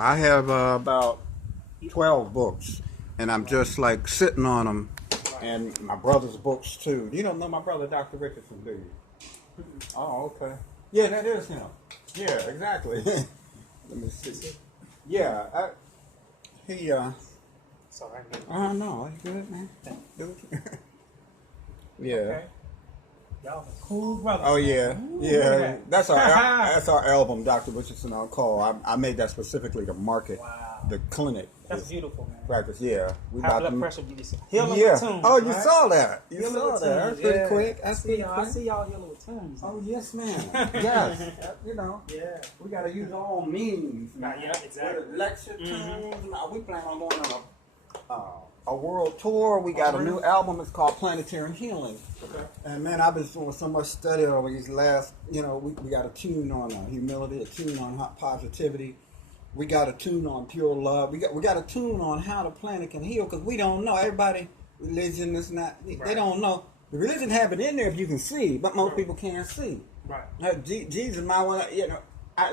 I have about 12 books, and I'm just like sitting on them, and my brother's books too. You don't know my brother, Dr. Richardson, do you? Oh, okay. Yeah, that is him. Yeah, exactly. Let me see. Yeah, he. Sorry. Oh no, he's good, man. Good. Yeah. Okay. Y'all are cool brothers. Oh yeah, yeah. That's our that's our album, Dr. Richardson on Call. I made that specifically to market the clinic. That's beautiful, man. Practice, yeah. We High about blood to pressure, you just healing yeah. with tunes. Oh, you right? saw that. You Healing saw with that. That's tunes, pretty quick. I see y'all healing with tunes. Oh yes, ma'am. Yes. You know. Yeah. We got to use our own means. Yeah, exactly. With lecture tunes. Now, we plan on going on a world tour. We got a new album. It's called Planetary Healing. Okay. And man, I've been doing so much study over these last, we got a tune on humility, a tune on positivity. We got a tune on pure love. We got a tune on how the planet can heal, because we don't know. Everybody, religion is not, they don't know. The religion have it in there if you can see, but most people can't see. Right. Jesus might want to,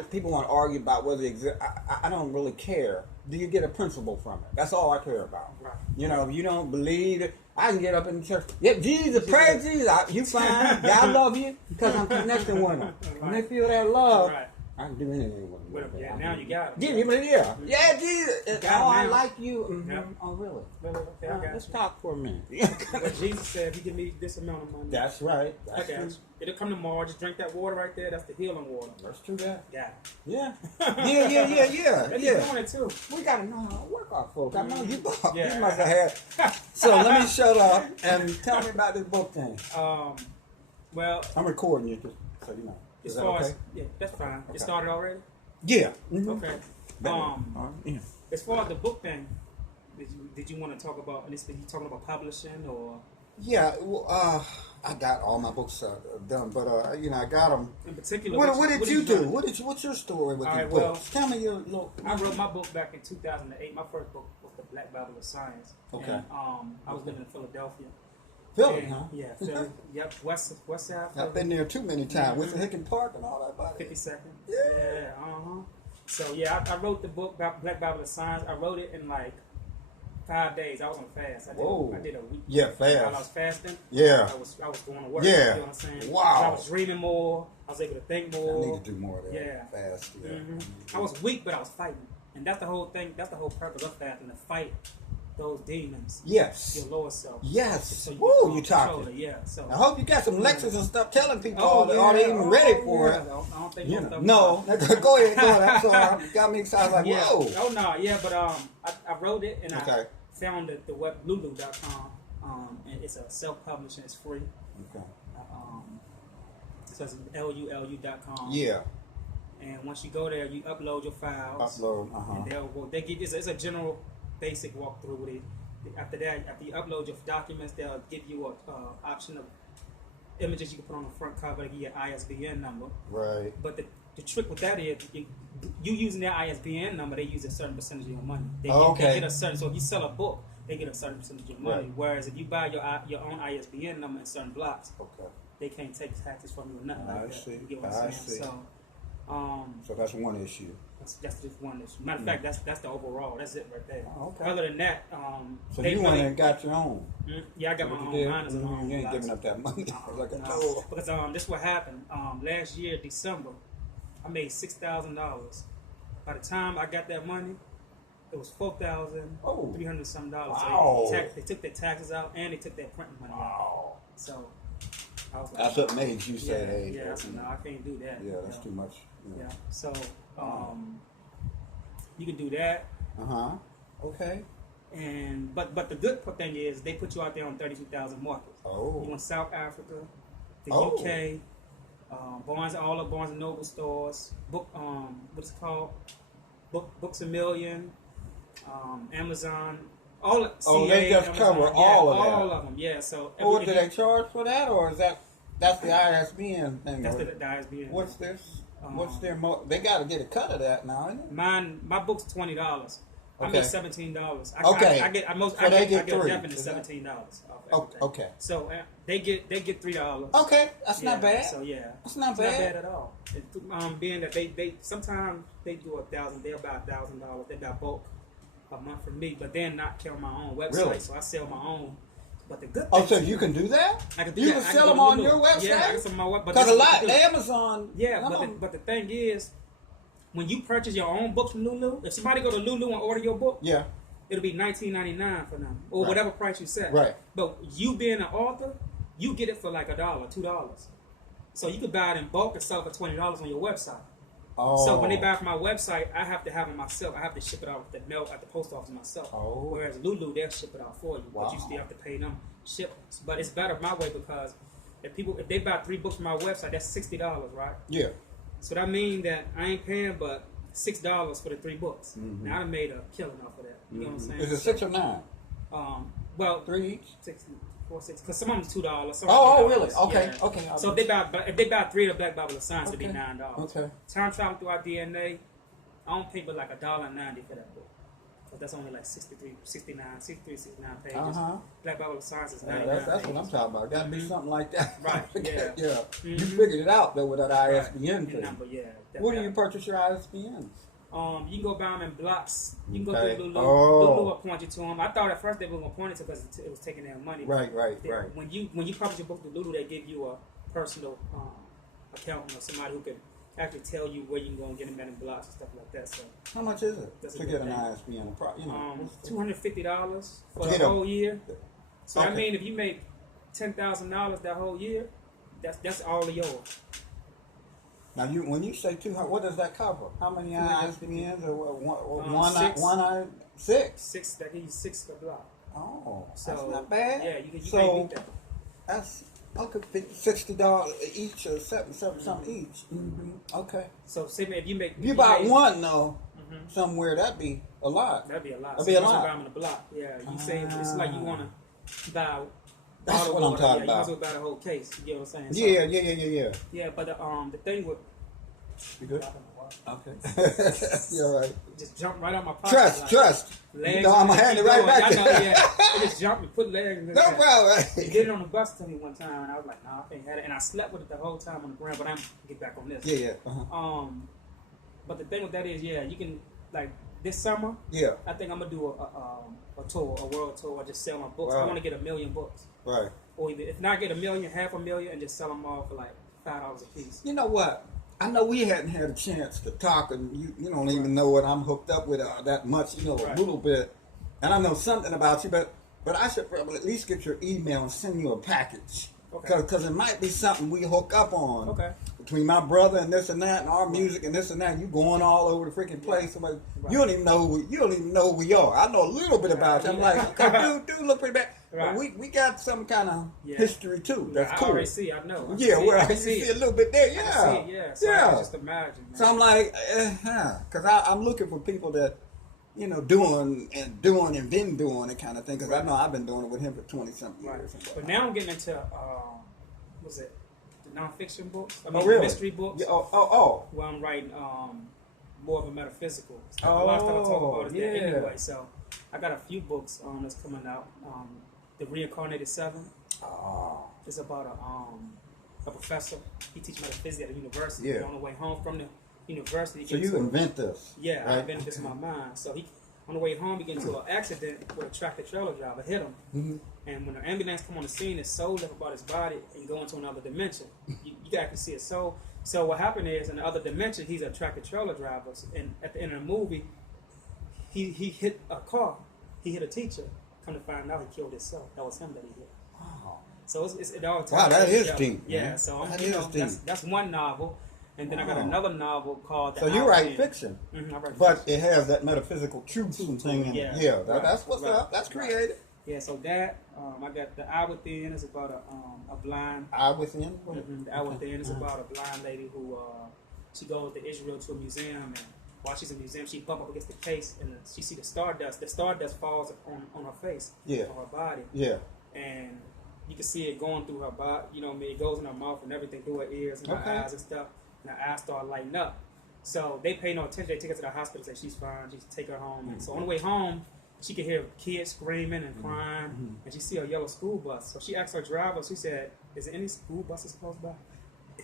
people want to argue about whether it exists. I don't really care. Do you get a principle from it? That's all I care about. Right. If you don't believe it, I can get up in the church. Yep, Jesus, praise Jesus. You fine. God love you because I'm connecting with them. When they feel that love, I can do anything with them. Yeah, now you got it. Yeah, Jesus. I like you. Mm-hmm. Yep. Oh, really? Okay, I got let's you. talk for a minute. But Jesus said, if you give me this amount of money. That's right. I got you. It'll come tomorrow. Just drink that water right there. That's the healing water. Let's do that. Got it. Yeah. Yeah. Yeah. Doing it too. We got to know how to work our folks. I know you Yeah. You must have had. So let me shut up and tell me about this book thing. Well, I'm recording you, just so you know. Is that okay? That's fine. Okay. It started already? Yeah. Mm-hmm. Okay. Yeah. As far as the book thing, did you want to talk about, you talking about publishing or? Yeah, well, I got all my books done, but I got them. In particular, what did you do? What's your story with these books? Tell me your little. I wrote my book back in 2008. My first book was the Black Bible of Science. Okay. And, I was living in Philadelphia. Philly, huh? Yeah, Philly. Yep, west side. I've been there too many times. With Hicken Park and all that. Buddy. 52nd. Yeah. So I wrote the book about Black Bible of Science. I wrote it in like 5 days. I was on fast. I did a week. Yeah, fast. While I was fasting. Yeah. I was going to work. Yeah. You know what I'm saying? Wow. I was dreaming more. I was able to think more. I need to do more of that. Yeah. Fast. Yeah. Mm-hmm. I was weak, but I was fighting, and that's the whole thing. That's the whole purpose of fasting: to fight those demons. Yes. Your lower self. Yes. So You talking. Yeah. So I hope you got some lectures and stuff telling people are they even ready for it. I don't think No. Go ahead. I'm sorry. You got me excited. Like, whoa. Oh no. Yeah. But I wrote it and okay. I found the web Lulu.com. And it's a self-publishing. It's free. Okay. So it's lulu.com. Yeah. And once you go there, you upload your files. And they give you it's a general basic walkthrough with it. After that, after you upload your documents, they'll give you an option of images you can put on the front cover to give you an ISBN number. Right. But the trick with that is you using their ISBN number, they use a certain percentage of your money. They get a certain. So if you sell a book, they get a certain percentage of your money. Right. Whereas if you buy your own ISBN number in certain blocks, they can't take taxes from you or nothing like that. See. You get what I'm saying? So that's one issue. That's just one issue. Matter of fact, that's the overall. That's it right there. Oh, okay. Other than that, so you went and got your own. Yeah, I got my own. Mine is an own. You ain't giving up that money. Like I told. Because this is what happened. Last year, December, I made $6,000. By the time I got that money, it was $4,300 something. Wow. So they took their taxes out and they took their printing money out. So I was like, that's what made you say, hey. Yeah, no, I can't do that. Yeah, that's too much. Yeah. So you can do that. Okay. And but the good thing is they put you out there on 32,000 markets. Oh. You in South Africa, the UK, Barnes and Noble stores, what's it called? Books a Million, Amazon. They just cover all of that. All of them. Yeah. So. Do they charge for that, or is that's the ISBN thing? That's the ISBN. What's this? What's their? They got to get a cut of that now, isn't it? My book's $20. I make $17. Okay. I get definitely $17 off everything. Okay. So they get $3. Okay, that's not bad. So yeah, that's not it's bad. Not bad at all. Being that they sometimes they do $1,000. They'll buy $1,000. They buy bulk a month from me, but then not kill my own website. Really? So I sell my own. But the good thing. Oh, so you can do that? I can do you that. can sell them on your website? Yeah, I can sell them on my website. Because a lot, Amazon. Yeah, but the thing is, when you purchase your own books from Lulu, if somebody go to Lulu and order your book, yeah, it'll be $19.99 for them, or whatever price you set. Right. But you being an author, you get it for like $1, $2. So you could buy it in bulk and sell it for $20 on your website. Oh. So when they buy from my website, I have to have it myself. I have to ship it out with the mail at the post office myself. Oh. Whereas Lulu, they'll ship it out for you, but you still have to pay them shipments. But it's better my way because if they buy 3 books from my website, that's $60, right? Yeah. So that means that I ain't paying but $6 for the 3 books. Mm-hmm. Now I made a killing off of that. You know what I'm saying? Is it 6 or 9? Well, 3 each. 6, 4, 6. Because some of them $2. Oh, really? Okay, yeah. okay. So if they buy 3 of the Black Bible of Science, it'd be $9. Okay. Time travel through our DNA, I don't pay but like $1.90 for that book. But that's only like 69 pages. Black Bible of Science is 99 that's pages. what I'm talking about. Got to be something like that. Right, yeah. Yeah. Mm-hmm. You figured it out, though, with that ISBN thing. Number, yeah. Where do you purchase your ISBNs? You can go buy them in blocks. You can go to Lulu. Oh. Lulu will point you to them. I thought at first they were going to point it to because it was taking their money. Right. When you publish your book to Lulu, they give you a personal accountant or somebody who can actually tell you where you can go and get them in blocks and stuff like that. So how much is it to get an ISBN? $250 for the whole year. So I mean, if you make $10,000 that whole year, that's all of yours. Now, when you say 200, what does that cover? How many ISBNs or 6? 6. That gives you 6 a block. Oh, so that's not bad. Yeah, you so can't beat that. That's $60 each or something each. Mm-hmm. Okay. So say if you make you buy one though somewhere, that'd be a lot. That'd be a lot. That'd be a lot. Buy them in a block. Yeah, you say it's like you want to buy. That's what I'm talking about. You might as well buy the whole case. You know what I'm saying? Yeah. Yeah, but the thing with you good? Okay. You're right. Just jump right on my pocket. Trust. Legs. You know, I'm gonna hand it right back. I just jumped and put legs. No problem. He did it on the bus to me one time, and I was like, "Nah, I can't have it." And I slept with it the whole time on the ground. But I'm gonna get back on this. Yeah. But the thing with that is, you can like this summer. Yeah. I think I'm gonna do a tour, a world tour. I just sell my books. Wow. I want to get 1 million books. Right. Or if not get 1 million, 500,000, and just sell them all for like $5 a piece. You know what? I know we hadn't had a chance to talk, and you don't even know what I'm hooked up with that much, a little bit. And I know something about you, but I should probably at least get your email and send you a package. Okay. Because it might be something we hook up on. Okay. Between my brother and this and that, and our music and this and that, you going all over the freaking place. Right. You don't even know who we are. I know a little bit about you. I'm like, dude, look pretty bad. Right. But we got some kind of history too. That's cool. I already see. I know. I can see a little bit there. Yeah. I can see it, So I can just imagine. Man. So I'm like, because I'm looking for people that, doing and been doing it kind of thing. Because I know I've been doing it with him for 20-something years. But now I'm getting into what's it? The nonfiction books. I mean, really? Mystery books. Yeah, oh. Where I'm writing more of a metaphysical. A lot of stuff I talk about is there anyway. So I got a few books that's coming out. The Reincarnated 7. It's about a professor. He teaches metaphysics at a university. On the way home from the university. So you invent this? Yeah, right? I invented this in my mind. So on the way home, he gets into an accident with a tractor trailer driver hit him. Mm-hmm. And when the ambulance come on the scene, his soul left about his body and go into another dimension. You got to see his soul. So what happened is, in the other dimension, he's a tractor trailer driver. And at the end of the movie, he hit a car. He hit a teacher. Come to find out, he killed himself. That was him that he hit. Wow. So it all ties. Wow, that is deep. Yeah. So that's one novel. And then I got another novel called. So you write fiction, I write fiction. But it has that metaphysical truth thing in it. Yeah, that's what's up. That's creative. Yeah, so that I got The Eye Within is about a blind. Eye Within. The Eye Within is about a blind lady who she goes to Israel to a museum, and while she's in the museum, she bump up against the case and she see the stardust. The stardust falls on her face, on her body. Yeah, and you can see it going through her body. It goes in her mouth and everything through her ears and her eyes and stuff. And her eyes start lighting up. So they pay no attention. They take her to the hospital, say she's fine. She take her home. And so on the way home, she could hear kids screaming and crying, and she see a yellow school bus. So she asked her driver. She said, "Is there any school buses close by?"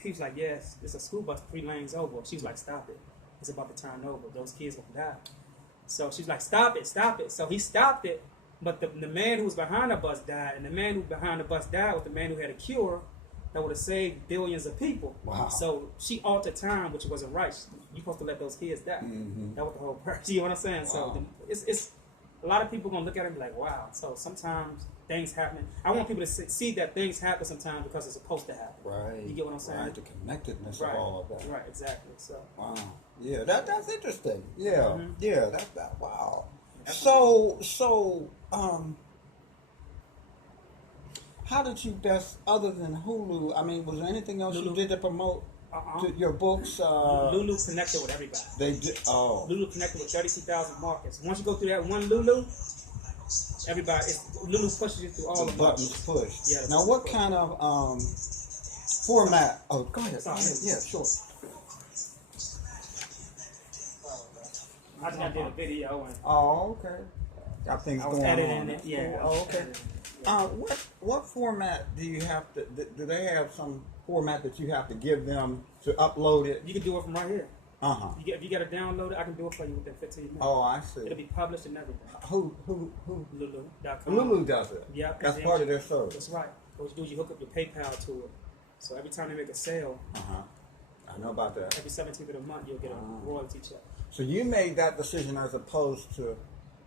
He was like, "Yes, it's a school bus 3 lanes over." She was like, "Stop it! It's about to turn over. Those kids will die." So she's like, "Stop it! Stop it!" So he stopped it, but the man who was behind the bus died, and the man who behind the bus died was the man who had a cure that would have saved billions of people. Wow. So she altered time, which wasn't right. You're supposed to let those kids die. That was the whole purpose. You know what I'm saying? Wow. So it's a lot of people gonna look at it and be like, "Wow." So sometimes things happen. I want people to see that things happen sometimes because it's supposed to happen. Right. You get what I'm saying? Right. The connectedness Right. of all of that. Right. Exactly. So. Wow. Yeah. That's interesting. Yeah. Yeah. That. Wow. How did you best, other than Hulu? I mean, was there anything else Lulu. you did to promote to your books? Lulu connected with everybody. They did. Oh. Lulu connected with 32,000 markets. Once you go through that one Lulu, Lulu pushes you through all the buttons pushed. Yeah. Now, what kind of format? Oh, go ahead. Sorry. Yeah, sure. I just did a video and Oh, okay. Got things I was going editing on. it. Yeah. Oh, okay. What format do you have to? Do they have some format that you have to give them to upload it? You can do it from right here. If you got to download it, I can do it for you within 15 minutes. Oh, I see. It'll be published and everything. Who? Lulu.com. Lulu does it. Yeah. That's part of their service. That's right. What you do is you hook up your PayPal to it. So every time they make a sale, I know about that. every 17th of the month, you'll get a royalty check. So you made that decision as opposed to,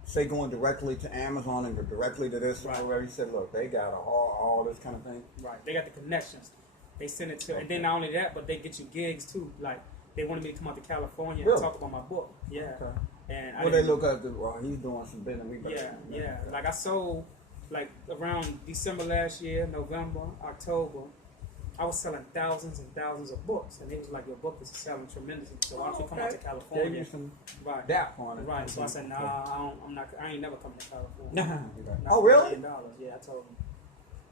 say, going directly to Amazon and directly to this, Right. where you said, look, they got all this kind of thing. Right. They got the connections. They send it to, and then not only that, but they get you gigs too. Like they wanted me to come out to California and talk about my book. Yeah. Okay. And Well, they look at he's doing some business. Yeah. Like I sold, like around December last year, November, October, I was selling thousands and thousands of books, and it was like, your book is selling tremendously. So why don't you come out to California? Gave you some Right. dap on it. Right. So I said, nah, I ain't never coming to California. Not Oh, for really? $1 million. Yeah, I told him.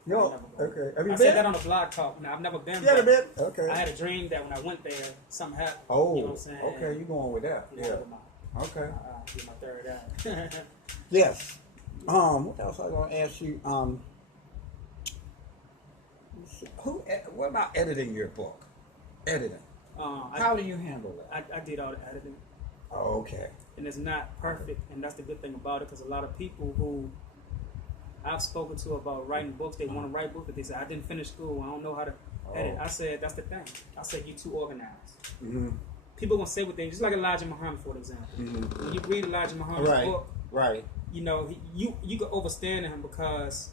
Yo, okay. Have you I been? said that on the blog talk. Now I've never been. Yeah, a but bit. Okay. I had a dream that when I went there, something happened. Oh, you know what I'm saying? okay. You going with that? You know, Yeah. Okay. Get my third eye. Yes. What else I was gonna ask you? What about editing your book? Editing. How do you handle that? I did all the editing. Oh, okay. And it's not perfect, and that's the good thing about it, because a lot of people who I've spoken to about writing books, they want to write books, but they say, I didn't finish school, I don't know how to edit. I said, that's the thing. I said, you're too organized. People gonna say what they, just like Elijah Muhammad, for example. When you read Elijah Muhammad's book, you know, you could overstand him because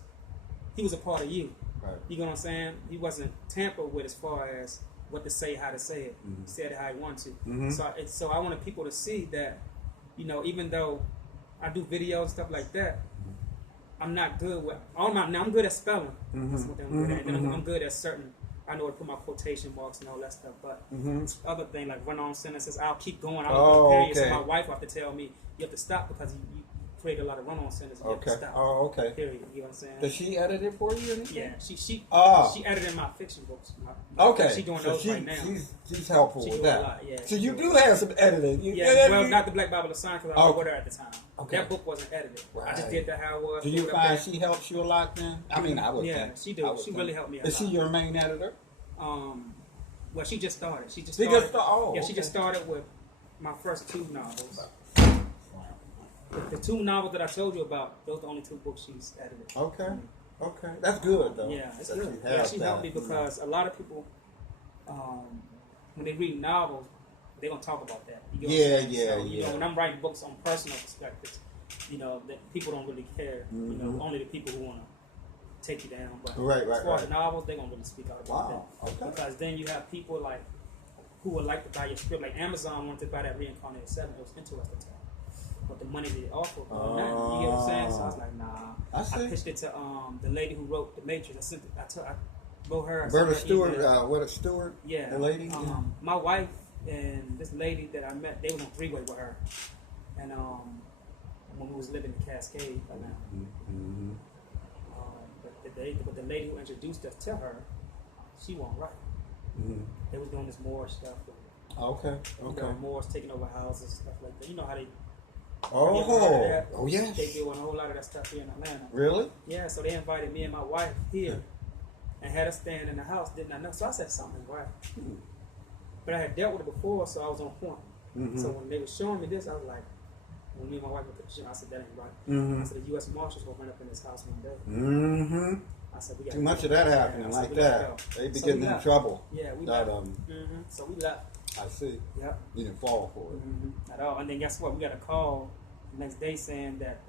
he was a part of you. Right. You know what I'm saying? He wasn't tampered with as far as what to say, how to say it. He said it how he wanted to. So I wanted people to see that, you know, even though I do videos, stuff like that, I'm not good with, now I'm good at spelling. That's what I'm good at. And then I'm good at certain, I know how to put my quotation marks and all that stuff, but other thing like run-on sentences, I'll keep going. I'll period. So my wife will have to tell me, you have to stop because you create a lot of run-on sentences. You have to stop. Oh, okay. Period. You know what I'm saying? Does she edit it for you? Yeah, she edited my fiction books. Okay. She doing those right now. She's helpful with that. A lot, yeah. So you do have some editing. Well, not the Black Bible of Science because I was with her at the time. Okay. That book wasn't edited. Right. I just did that how it was. Do you find she helps you a lot then? I mean, I would think. Yeah, she do. She really helped me a lot. Is she your main editor? Well, she just started. She just started with my first 2 novels. The 2 novels that I told you about, those are the only 2 books she's edited. Okay. That's good, though. Yeah, it's good. Yeah, she helped me because a lot of people, when they read novels, they're going to talk about that. You know, when I'm writing books on personal perspectives, you know, that people don't really care. You know, only the people who want to take you down. But as far as novels, they're going to really speak out about that. Okay. Because then you have people like who would like to buy your script. Like Amazon wanted to buy that Reincarnated 7. It was interesting to them. But the money they offered, nothing. You get what I'm saying? So I was like, nah. I pitched it to the lady who wrote The Matrix. I wrote her. Berta Stewart. Yeah. The lady. My wife and this lady that I met, they was on 3-way with her. And when we was living in Cascade by now. But the lady who introduced us to her, she wasn't right. They was doing this more stuff. Okay. Okay. You know, Moors taking over houses and stuff like that. You know how they. Oh yes. They doing a whole lot of that stuff here in Atlanta. Really? Yeah. So they invited me and my wife here, and had us stand in the house. Didn't I know? So I said something right. But I had dealt with it before, so I was on point. So when they were showing me this, I was like, when me and my wife looked at the shit, I said, that ain't right. I said, the U.S. Marshals will run up in this house one day. I said, we got too much of that happening like that. They be getting in trouble. Yeah, we left. So we left. I see. Yep. You didn't fall for it. At all. And then guess what? We got a call the next day saying that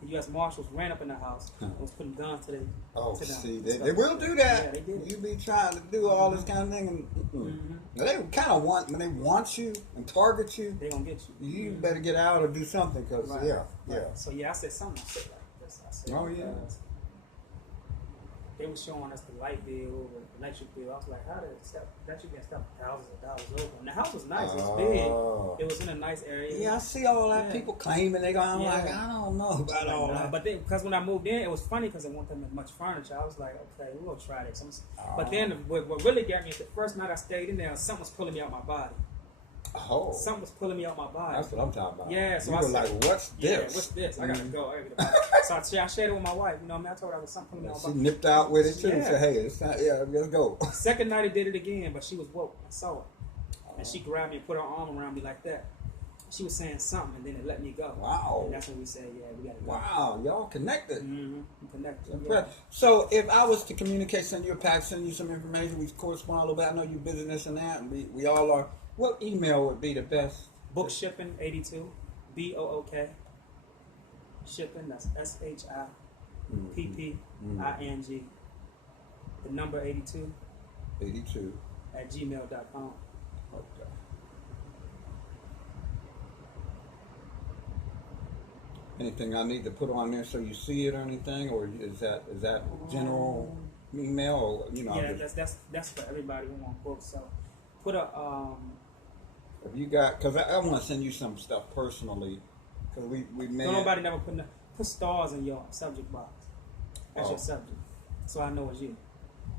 the U.S. Marshals ran up in the house and was putting guns to them. Oh, see, they will do that. Yeah, they did. You be trying to do all this kind of thing, and they kind of want, when they want you and target you, they gonna get you. You better get out or do something, because yeah. So I said something. I said like this. I said, oh yeah. They were showing us the light bill, the electric bill. I was like, how did electric bill stop thousands of dollars over? And the house was nice. It was big. It was in a nice area. Yeah, I see all that. People claiming they going. I'm like, I don't know about all that. But then, because when I moved in, it was funny because it wasn't that much furniture. I was like, okay, we're going to try this. But then what really got me is the first night I stayed in there, something was pulling me out my body. Oh. Something was pulling me out my body. That's what I'm talking about. Yeah, so you I were said, like, what's this? Yeah, what's this? I gotta go. So I shared it with my wife. You know, I told her I was something pulling me out my body. She nipped out with it too. Yeah. Said, hey, it's not, let's go. Second night it did it again, but she was woke. I saw it. And she grabbed me and put her arm around me like that. She was saying something, and then it let me go. Wow. And that's when we said, yeah, we gotta go. Wow, y'all connected. Connected. Yeah. So if I was to communicate, send you a pack, send you some information, we correspond a little bit. I know you busy this and that, and we all are. What email would be the best? Book shipping 82, BOOK. Shipping, that's SHIPPING. The number 82. 82. At gmail.com. Okay. Anything I need to put on there so you see it or anything, or is that general email, or Yeah, that's for everybody who wants books. So put a If you got, because I want to send you some stuff personally, because we made. Nobody never put stars in your subject box. That's your subject, so I know it's you.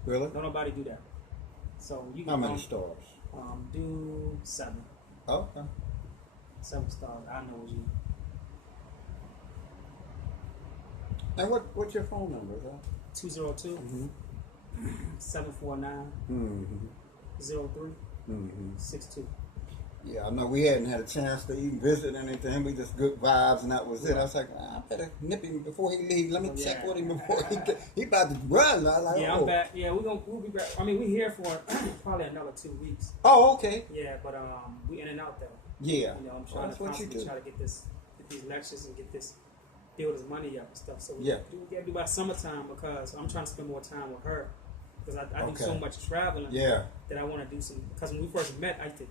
Really? Don't nobody do that. So you can. How many stars? Do 7. Oh, okay. 7 stars. I know it's you. And what's your phone number? 202 749 03 62. Yeah, I know we hadn't had a chance to even visit anything. We just good vibes, and that was it. I was like, I better nip him before he leaves. Let me check with him before he about to run. I like, I'm back. Yeah, we'll be back. I mean, we here for probably another 2 weeks. Oh, okay. Yeah, but we in and out though. Yeah. I'm trying to constantly try to get these lectures and get this, build his money up and stuff. So we gotta do by summertime, because I'm trying to spend more time with her, because I do so much traveling. Yeah. That I want to do some. Because when we first met, I used to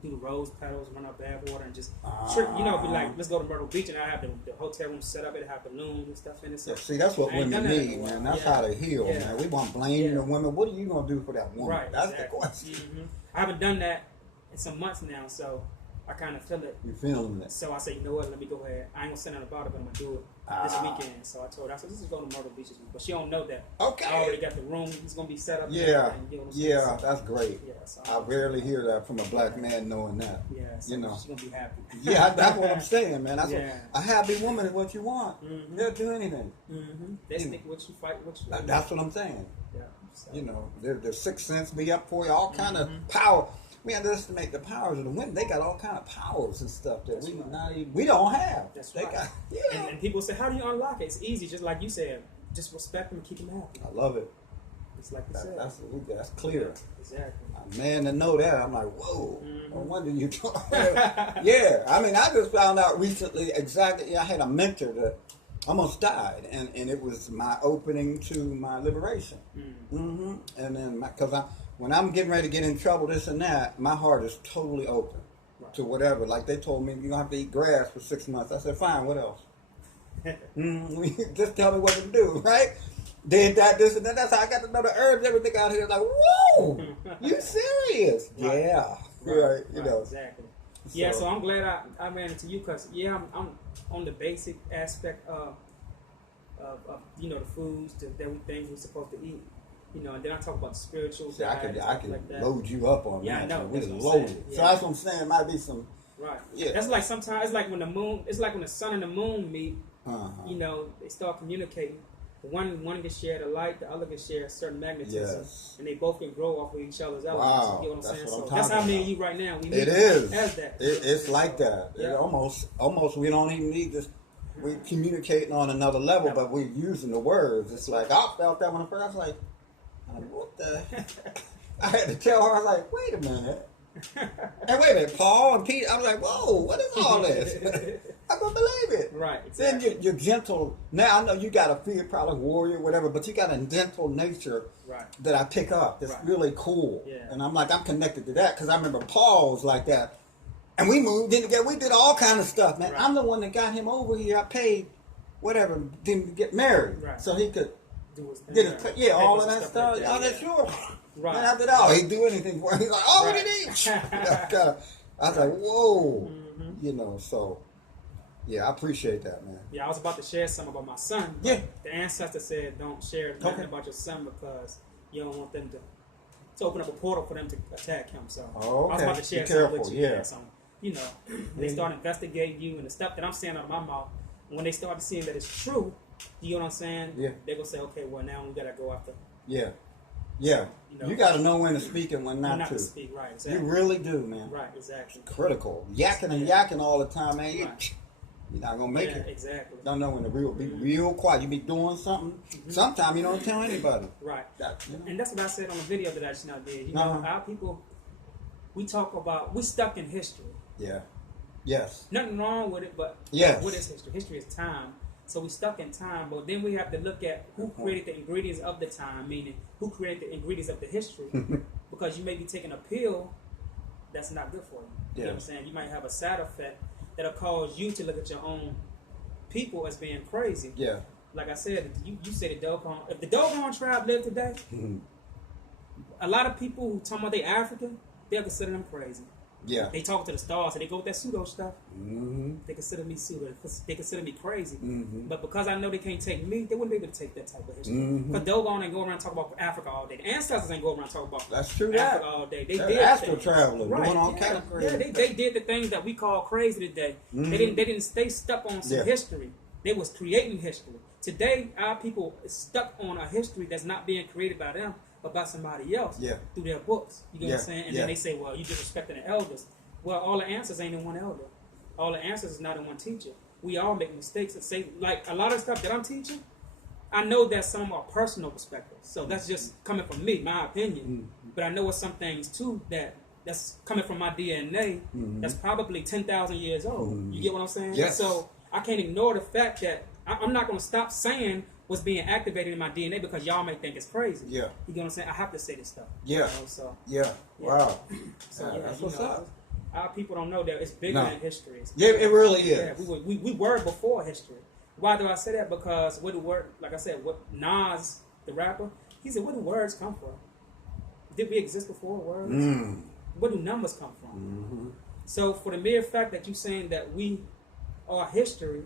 do the rose petals, run out bath water, and just trick. Be like, let's go to Myrtle Beach, and I have the hotel room set up. It have balloons and stuff in it. So see, that's what women need, man. That's how they heal, man. We want blame the women. What are you gonna do for that woman? Right. That's the question. I haven't done that in some months now, so I kind of feel it. You're feeling it. So I say, you know what? Let me go ahead. I ain't gonna send out about it, but I'm gonna do it this weekend. So I told her, I said, let's just go to Myrtle Beach this week. But she don't know that. Okay. I already got the room. It's gonna be set up. Yeah. That's great. Yeah. So I rarely hear that from a black man knowing that. Yeah. So she's gonna be happy. Yeah, that's what I'm saying, man. That's what, a happy woman is what you want. They'll do anything. They stick with you, fight with you. That's what I'm saying. Yeah. So. Their sixth sense be up for you. All kind of power. We underestimate the powers of the women. They got all kind of powers and stuff that we don't have. That's they right. got, and people say, how do you unlock it? It's easy, just like you said. Just respect them and keep them happy. I love it. It's like you said. That's clear. Exactly. A man to know that, I'm like, whoa. No wonder you talk. Yeah. I mean, I just found out recently exactly. I had a mentor that almost died, and it was my opening to my liberation. And then because when I'm getting ready to get in trouble, this and that, my heart is totally open to whatever. Like they told me, you're going to have to eat grass for 6 months. I said, fine, what else? Just tell me what to do, right? Did that, this and that. That's how I got to know the herbs, everything out here. Like, whoa, you serious? Yeah. Right. Exactly. Yeah, so I'm glad I ran into you, because, I'm on the basic aspect of the foods, the everything we're supposed to eat. You know, and then I talk about the spiritual See, side. I can like that. load you up on Yeah, that. I know. We That's what I'm loaded. saying. So Yeah. that's what I'm saying. It might be some. Right. Yeah. That's like sometimes it's like when the moon. It's like when the sun and the moon meet. Uh-huh. You know, they start communicating. One can share the light, the other can share a certain magnetism, and they both can grow off of each other's elements. Wow, You get what I'm that's saying? what I'm So talking that's how me about. and you right now. We It is. as that. It's like that. Yeah. It almost we don't even need this. We're communicating on another level, but we're using the words. It's like I felt that when I first. I was like, what the heck? I had to tell her. I was like, wait a minute. And wait a minute, Paul and Pete. I was like, whoa, what is all this? I couldn't believe it. Right, exactly. Then you're gentle. Now I know you got a fear, probably warrior, whatever, but you got a gentle nature that I pick up. That's really cool. Yeah. And I'm like, I'm connected to that because I remember Paul was like that. And we moved in together. We did all kind of stuff, man. Right. I'm the one that got him over here. I paid whatever, didn't get married, so he could do his thing. get his, all of that stuff. Like that, all that sure. Right. And after that, he'd do anything for him. He's like, oh, what did he? I was like, whoa, you know. So, yeah, I appreciate that, man. Yeah, I was about to share something about my son. Yeah. The ancestor said don't share nothing about your son because you don't want them to open up a portal for them to attack him. So I was about to share something with you. Yeah. So, you know, they start investigating you and the stuff that I'm saying out of my mouth. When they start seeing that it's true, you know what I'm saying? Yeah. They're going to say, okay, well, now we got to go after. Yeah. Yeah. You know, you got to know when to speak and when not to. Speak, right, exactly. You really do, man. Right, exactly. It's critical. Yakking and yakking all the time, man. You're not going to make it. Exactly. Don't know when to be real quiet. You be doing something. Sometimes you don't tell anybody. Right. You know? And that's what I said on the video that I just now did. You know, our people, we stuck in history. Yeah. Yes. Nothing wrong with it, but what is history? History is time. So we stuck in time, but then we have to look at who created the ingredients of the time, meaning who created the ingredients of the history. Because you may be taking a pill that's not good for you. You know what I'm saying? You might have a side effect that'll cause you to look at your own people as being crazy. Yeah. Like I said, you said if the Dogon tribe lived today, a lot of people who talk about they African, they'll consider them crazy. Yeah. They talk to the stars, and they go with that pseudo stuff. They consider me pseudo. They consider me crazy. But because I know they can't take me, they wouldn't be able to take that type of history. Because Dogon ain't go around and talk about Africa all day. The ancestors ain't go around and talk about Africa all day. They did astral traveling, doing all kind of crazy. Yeah, they did the things that we call crazy today. They didn't stay stuck on some history. They was creating history. Today, our people is stuck on a history that's not being created by them, but by somebody else through their books. You know what I'm saying? And then they say, well, you disrespecting the elders. Well, all the answers ain't in one elder. All the answers is not in one teacher. We all make mistakes and say, like, a lot of stuff that I'm teaching, I know that some are personal perspectives. So that's just coming from me, my opinion. But I know it's some things, too, that's coming from my DNA that's probably 10,000 years old. You get what I'm saying? Yes. So I can't ignore the fact that I'm not going to stop saying what's being activated in my DNA because y'all may think it's crazy. Yeah. You get what I'm saying? I have to say this stuff. Yeah. You know, so, Wow. So that's what's up. Our people don't know that it's bigger than history. It really is. Yeah, we were before history. Why do I say that? Because what the word, like I said, what Nas, the rapper, he said, where do words come from? Did we exist before words? Where do numbers come from? So for the mere fact that you're saying that we are history,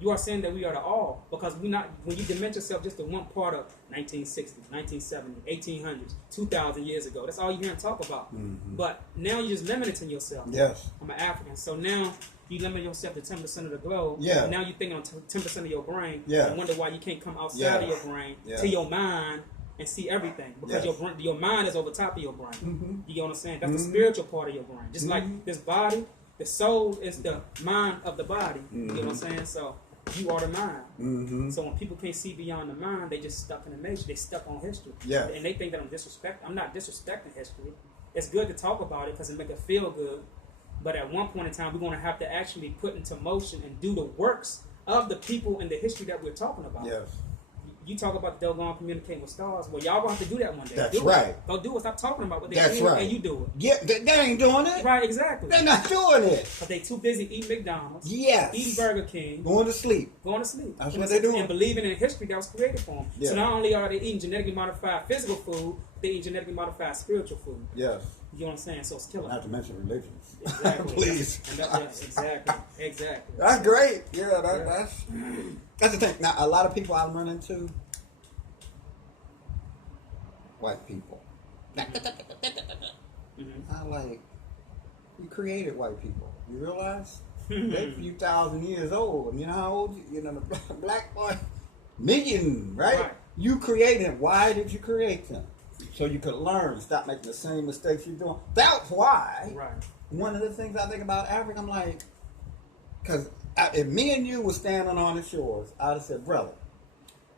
you are saying that we are the all, because we not, when you diminish yourself just to one part of 1960s, 1970s, 1800s, 2,000 years ago, that's all you hear him talk about. But now you're just limiting yourself. Yes. I'm an African, so now you limit yourself to 10% of the globe. Yeah. And now you're thinking on 10% of your brain. Yeah. And wonder why you can't come outside of your brain to your mind and see everything, because your mind is over top of your brain. You get what I'm saying? That's the spiritual part of your brain. Just like this body, the soul is the mind of the body. You get what I'm saying? So you are the mind. So when people can't see beyond the mind, they just stuck in the matrix. They stuck on history. Yeah. And they think that I'm not disrespecting history. It's good to talk about it because it make it feel good. But at one point in time, we're going to have to actually put into motion and do the works of the people in the history that we're talking about. Yes. You talk about the Dogon communicating with stars. Well, y'all gonna have to do that one day. That's right. Go do it. Stop talking about what That's they're doing, right. and you do it. Yeah, they ain't doing it. Right, exactly. They're not doing it. Because they too busy eating McDonald's. Yes. Eating Burger King. Going to sleep. That's what they're doing. And believing in history that was created for them. Yeah. So not only are they eating genetically modified physical food, they eat genetically modified spiritual food. Yes. You know what I'm saying? So it's killing. Not to mention religions. Exactly. Please. Exactly. That's great. Yeah, that's the thing. Now, a lot of people I run into, white people. I like, you created white people. You realize? They're a few thousand years old. You know how old? You know, the black boy, million, right? You created them. Why did you create them? So you could learn, stop making the same mistakes you're doing. That's why. Right. One of the things I think about Africa, I'm like, because if me and you were standing on the shores, I'd have said, brother,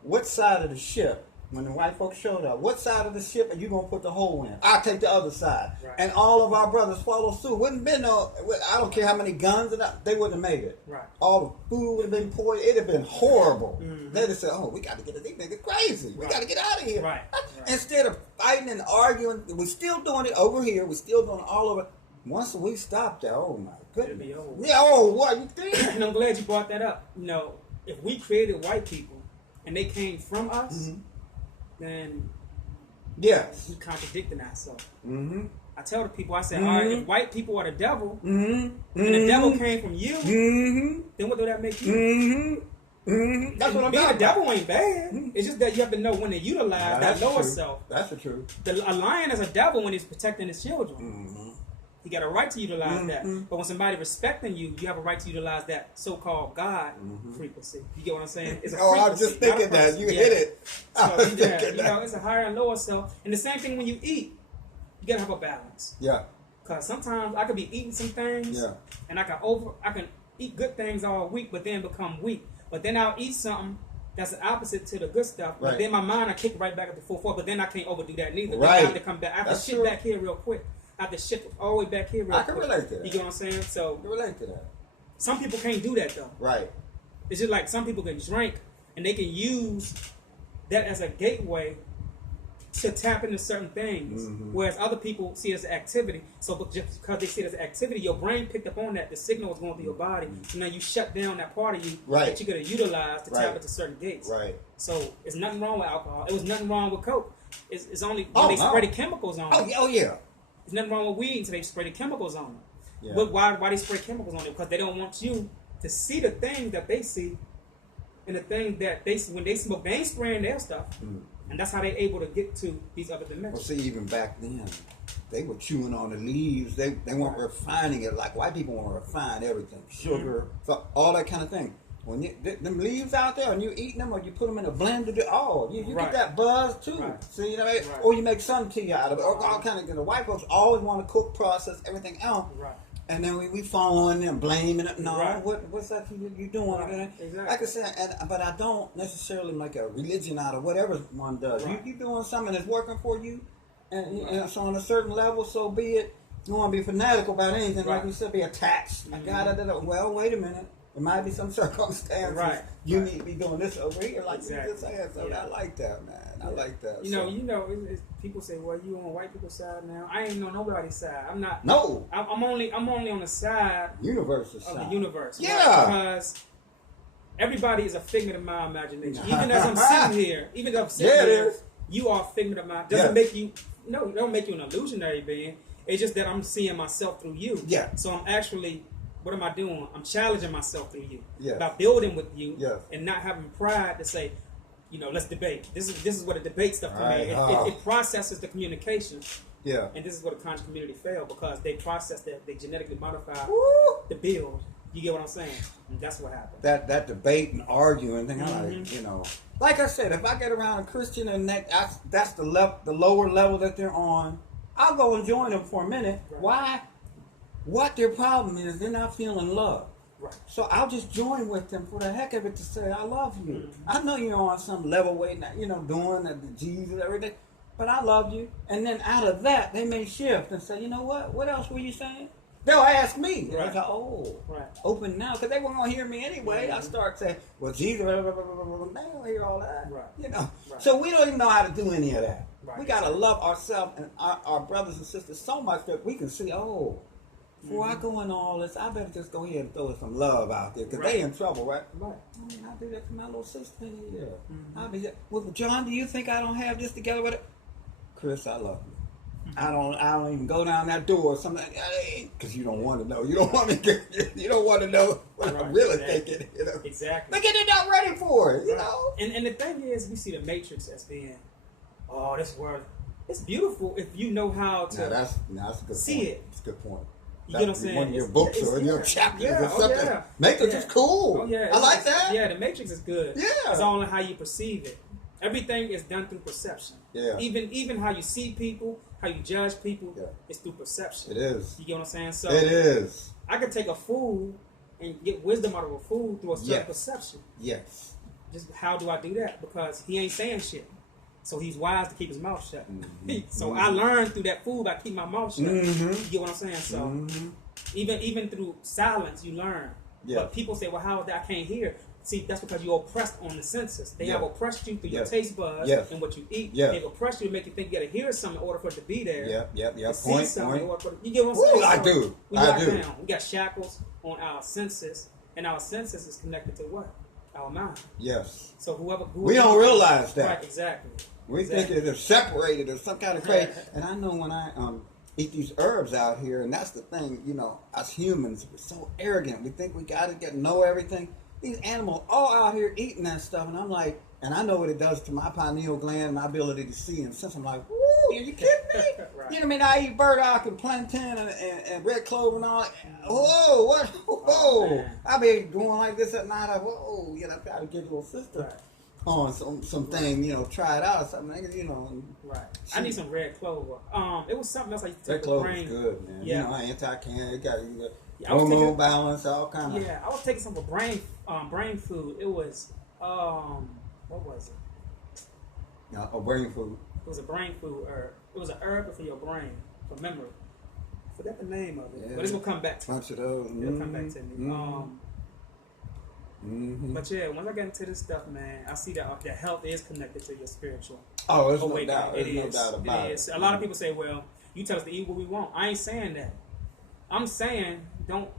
what side of the ship, when the white folks showed up, what side of the ship are you going to put the hole in? I'll take the other side. Right. And all of our brothers follow suit. Wouldn't been no, I don't care how many guns, they wouldn't have made it. Right. All the food would have been poisoned. It would have been horrible. Mm-hmm. They'd have said, oh, we got to get these niggas crazy. We got to get out of here. Right. Instead of fighting and arguing, we're still doing it over here. We're still doing it all over. Once we stop that, oh my goodness. It'll be over. Yeah, oh, what you think? And I'm glad you brought that up. You know, if we created white people and they came from us, then yes, we contradicting ourselves. Mm-hmm. I tell the people, I say, all right, if white people are the devil, and the devil came from you, then what do that make you? That's what I'm saying. The devil ain't bad. It's just that you have to know when to utilize that lower self. That's the truth. A lion is a devil when he's protecting his children. You got a right to utilize that. But when somebody respecting you, you have a right to utilize that so-called God frequency. You get what I'm saying? It's a frequency. I was just thinking that. You hit it. So, you know, it's a higher and lower self. And the same thing when you eat. You got to have a balance. Yeah. Because sometimes I could be eating some things, and I can eat good things all week, but then become weak. But then I'll eat something that's the opposite to the good stuff. But then my mind will kick right back at the full. But then I can't overdo that neither. Right. I have to come back. I have to shit back here real quick. I have to shift all the way back here real quick. I can relate to that. You get what I'm saying? So I can relate to that. Some people can't do that though. Right. It's just like some people can drink and they can use that as a gateway to tap into certain things, whereas other people see it as an activity. So just because they see it as an activity, your brain picked up on that. The signal is going through your body, so now you shut down that part of you that you're going to utilize to tap into certain gates. Right. So it's nothing wrong with alcohol. It was nothing wrong with coke. It's only when they spray the chemicals on it. Oh yeah. There's nothing wrong with weed until they spray the chemicals on it. Yeah. But why they spray chemicals on it? Because they don't want you to see the things that they see, and the things that they see when they smoke. They ain't spraying their stuff. And that's how they're able to get to these other dimensions. Well, see, even back then, they were chewing on the leaves. They weren't refining it like white people want to refine everything. Sugar, so all that kind of thing. When them leaves out there and you eating them or you put them in a blender, you get that buzz too. Right. See, you know, or you make some tea out of it. Or all kind of, the white folks always want to cook, process everything else. Right. And then we fall on them, blaming it. No, what's that you doing? Right. Exactly. Like I said, but I don't necessarily make a religion out of whatever one does. Right. You doing something that's working for you, and so on a certain level, so be it. You want to be fanatical about anything, like we said, be attached. I got it. Well, wait a minute. There might be some circumstances you need to be doing this over here, like you just said. So I like that, man. I like that. You know, people say, "Well, you on white people's side now." I ain't on nobody's side. I'm not. No. I'm only on the side. Universe's of side. The universe. Yeah. Right? Because everybody is a figment of my imagination. Even as I'm sitting here, you are a figment of my. Doesn't make you. No, it don't make you an illusionary being. It's just that I'm seeing myself through you. Yeah. So I'm actually. What am I doing? I'm challenging myself through you by building with you and not having pride to say, you know, let's debate. This is what a debate stuff for me. It processes the communication. Yeah. And this is where the conscious community failed because they process that they genetically modify the build. You get what I'm saying? And that's what happened. That debate and arguing thing, like, you know, like I said, if I get around a Christian and that's the lower level that they're on, I'll go and join them for a minute. Right. Why? What their problem is, they're not feeling love. Right. So I'll just join with them for the heck of it to say, I love you. I know you're on some level way, you know, doing the Jesus everything, but I love you. And then out of that, they may shift and say, you know what else were you saying? They'll ask me. Right. I go, open now, because they weren't going to hear me anyway. I start saying, well, Jesus, they don't hear all that. Right. You know. Right. So we don't even know how to do any of that. Right. We got to love ourselves and our brothers and sisters so much that we can see, before I go in all this, I better just go ahead and throw some love out there because they in trouble, right? Right. I'll do that to my little sister here. I'll be there. Well, John, do you think I don't have this together with it? Chris, I love you. I don't even go down that door or something because you don't want to know. You don't want me. You don't want to know what I'm really thinking. You know. Exactly. Because they're not ready for it. You know. And the thing is, we see the Matrix as being, this world. it's beautiful if you know how to that's a good see point. it. It's a good point. You get what I'm saying? One of your books or in your chapters or something. Yeah. Matrix is cool. Oh, yeah. I like that. Yeah, the Matrix is good. Yeah. It's all in how you perceive it. Everything is done through perception. Yeah. Even how you see people, how you judge people, yeah. it's through perception. It is. You get what I'm saying? So it is. I could take a fool and get wisdom out of a fool through a certain perception. Yes. Just how do I do that? Because he ain't saying shit. So he's wise to keep his mouth shut. So I learned through that fool by keeping my mouth shut. You get what I'm saying? So even through silence, you learn. Yeah. But people say, well, how is that? I can't hear. See, that's because you're oppressed on the senses. They have oppressed you through your taste buds and what you eat. They've oppressed you to make you think you got to hear something in order for it to be there. See something in order for you get what I'm saying? I do. I do. Down. We got shackles on our senses, and our senses is connected to what? Our mind. Yes. So whoever we don't realize that. Right, exactly. We think it's separated or some kind of crazy. And I know when I eat these herbs out here, and that's the thing, you know, us humans, we're so arrogant. We think we got to know everything. These animals all out here eating that stuff, and I'm like, and I know what it does to my pineal gland and my ability to see and sense. I'm like, woo, are you kidding me? Right. You know what I mean? I eat burdock and plantain and red clover and all that. Whoa, what? Whoa. Oh, I be going like this at night. Whoa, you know, I got to get a little sister on something, you know, try it out or something, you know. Right. I need some red clover. It was something else I used to take. Red clover is good, man. Yeah. You know, anti-cancer, it got hormone balance, all kind of. Yeah, I was taking some for brain food. It was what was it? A brain food. It was a brain food herb. It was an herb for your brain, for memory. I forgot the name of it, but it's gonna come back to me. Bunch of those. It'll come back to me. But yeah, once I get into this stuff, man, I see that health is connected to your spiritual. Oh, there's no doubt. There's no doubt about it. A lot of people say, well, you tell us to eat what we want. I ain't saying that. I'm saying don't